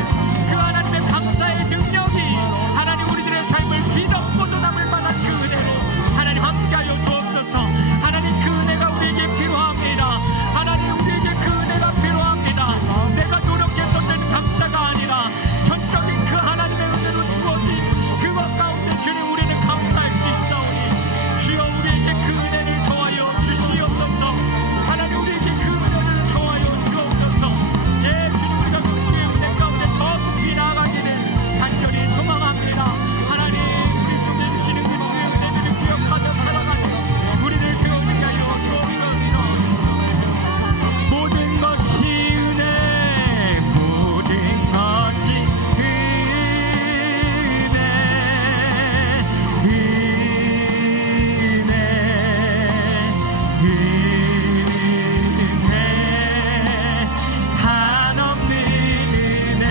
그 하나님의 감사의 능력이 하나님, 우리들의 삶을 뒤덮고도 남을 만한 그 은혜로 하나님 함께하여 주옵소서. 하나님, 그 은혜가 우리에게 필요합니다. 하나님, 우리에게 그 은혜가 필요합니다. 내가 노력해서 되는 감사가 아니라 전적인 그 하나님의 은혜로 주어진 그것 가운데 주님, 우리는 감사할 수 있사오니 주여, 우리에게 그 은혜를 더하여 주시옵소서. 하나님, 우리에게 그 은혜를 더하여 주옵소서. 예, 주님, 우리가 그 주의 은혜 가운데 더 깊이 나아가기를 간절히 소망합니다. 하나님, 우리 속에 주시는 그 주의 은혜를 기억하며 살아가는 우리들 되어지게 하여 주옵소서. 모든 것이 은혜, 모든 것이 한없는 은혜,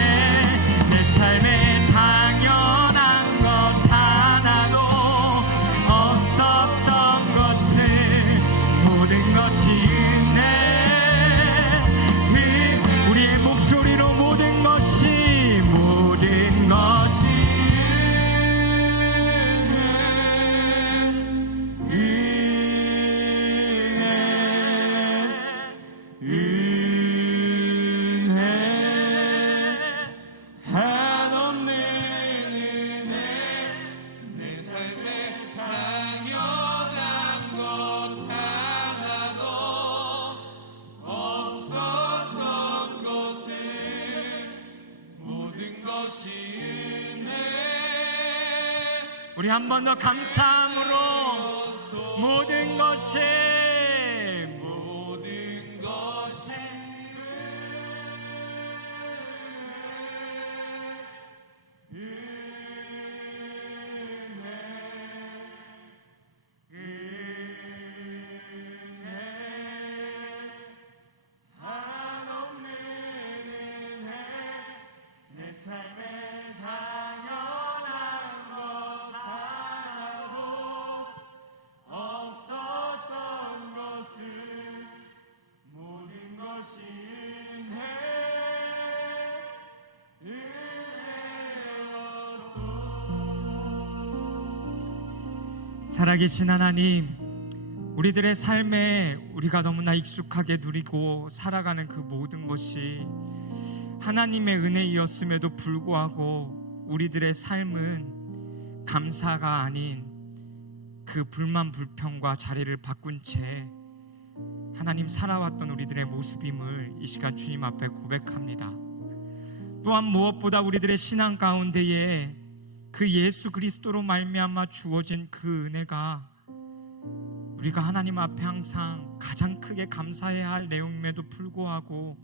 내 삶에 당연한 것 하나도 없었던 것을 모든 것이 은혜, 우리의 목소리로 모든 것이 한없는 은혜, 내 삶에 당연한 것 하나도 없었던 것을 모든 것이 은혜. 우리 한 번 더 감사함으로 모든 것이 삶에 당연한 것 하나도 없었던 것을 모든 것이 은혜였소. 살아계신 하나님, 우리들의 삶에 우리가 너무나 익숙하게 누리고 살아가는 그 모든 것이 하나님의 은혜이었음에도 불구하고 우리들의 삶은 감사가 아닌 그 불만 불평과 자리를 바꾼 채 하나님 살아왔던 우리들의 모습임을 이 시간 주님 앞에 고백합니다. 또한 무엇보다 우리들의 신앙 가운데에 그 예수 그리스도로 말미암아 주어진 그 은혜가 우리가 하나님 앞에 항상 가장 크게 감사해야 할 내용임에도 불구하고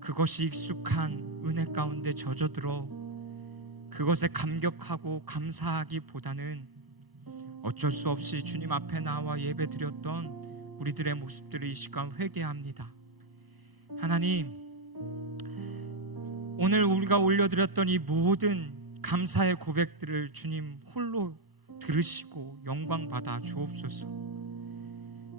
그것이 익숙한 은혜 가운데 젖어들어 그것에 감격하고 감사하기보다는 어쩔 수 없이 주님 앞에 나와 예배드렸던 우리들의 모습들을 이 시간 회개합니다. 하나님, 오늘 우리가 올려드렸던 이 모든 감사의 고백들을 주님 홀로 들으시고 영광 받아 주옵소서.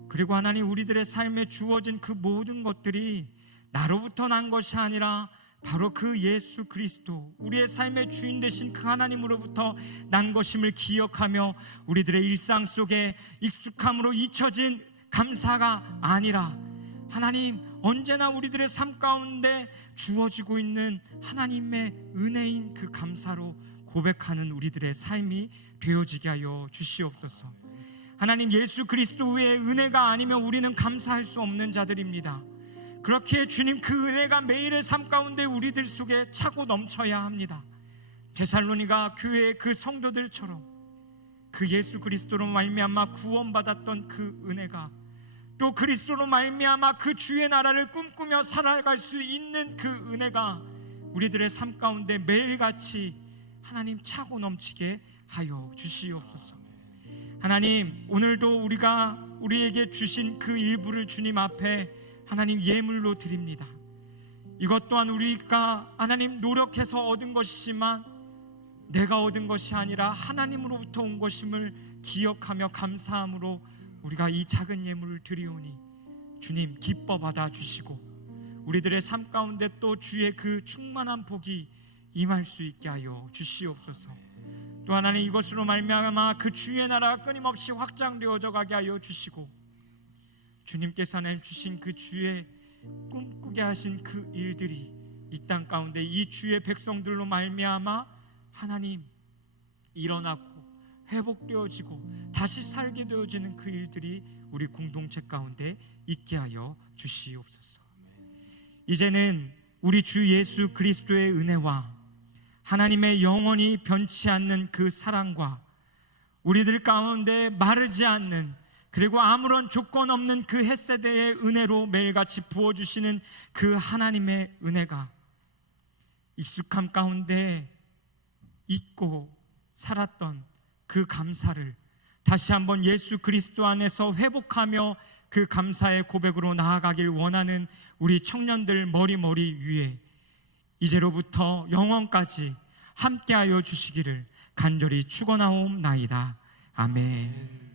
그리고 하나님, 우리들의 삶에 주어진 그 모든 것들이 나로부터 난 것이 아니라 바로 그 예수 그리스도, 우리의 삶의 주인 되신 그 하나님으로부터 난 것임을 기억하며 우리들의 일상 속에 익숙함으로 잊혀진 감사가 아니라 하나님, 언제나 우리들의 삶 가운데 주어지고 있는 하나님의 은혜인 그 감사로 고백하는 우리들의 삶이 되어지게 하여 주시옵소서. 하나님, 예수 그리스도의 은혜가 아니면 우리는 감사할 수 없는 자들입니다. 그렇게 주님, 그 은혜가 매일의 삶 가운데 우리들 속에 차고 넘쳐야 합니다. 데살로니가 교회의 그 성도들처럼 그 예수 그리스도로 말미암아 구원받았던 그 은혜가, 또 그리스도로 말미암아 그 주의 나라를 꿈꾸며 살아갈 수 있는 그 은혜가 우리들의 삶 가운데 매일같이 하나님 차고 넘치게 하여 주시옵소서. 하나님, 오늘도 우리에게 주신 그 일부를 주님 앞에 하나님 예물로 드립니다. 이것 또한 우리가 하나님 노력해서 얻은 것이지만 내가 얻은 것이 아니라 하나님으로부터 온 것임을 기억하며 감사함으로 우리가 이 작은 예물을 드리오니 주님 기뻐 받아 주시고 우리들의 삶 가운데 또 주의 그 충만한 복이 임할 수 있게 하여 주시옵소서. 또 하나님, 이것으로 말미암아 그 주의 나라가 끊임없이 확장되어져 가게 하여 주시고 주님께서 하나님 주신 그 주의 꿈꾸게 하신 그 일들이 이 땅 가운데 이 주의 백성들로 말미암아 하나님 일어나고 회복되어지고 다시 살게 되어지는 그 일들이 우리 공동체 가운데 있게 하여 주시옵소서. 이제는 우리 주 예수 그리스도의 은혜와 하나님의 영원히 변치 않는 그 사랑과 우리들 가운데 마르지 않는, 그리고 아무런 조건 없는 그 햇세대의 은혜로 매일같이 부어주시는 그 하나님의 은혜가 익숙함 가운데 잊고 살았던 그 감사를 다시 한번 예수 그리스도 안에서 회복하며 그 감사의 고백으로 나아가길 원하는 우리 청년들 머리 위에 이제로부터 영원까지 함께하여 주시기를 간절히 축원하옵나이다. 아멘.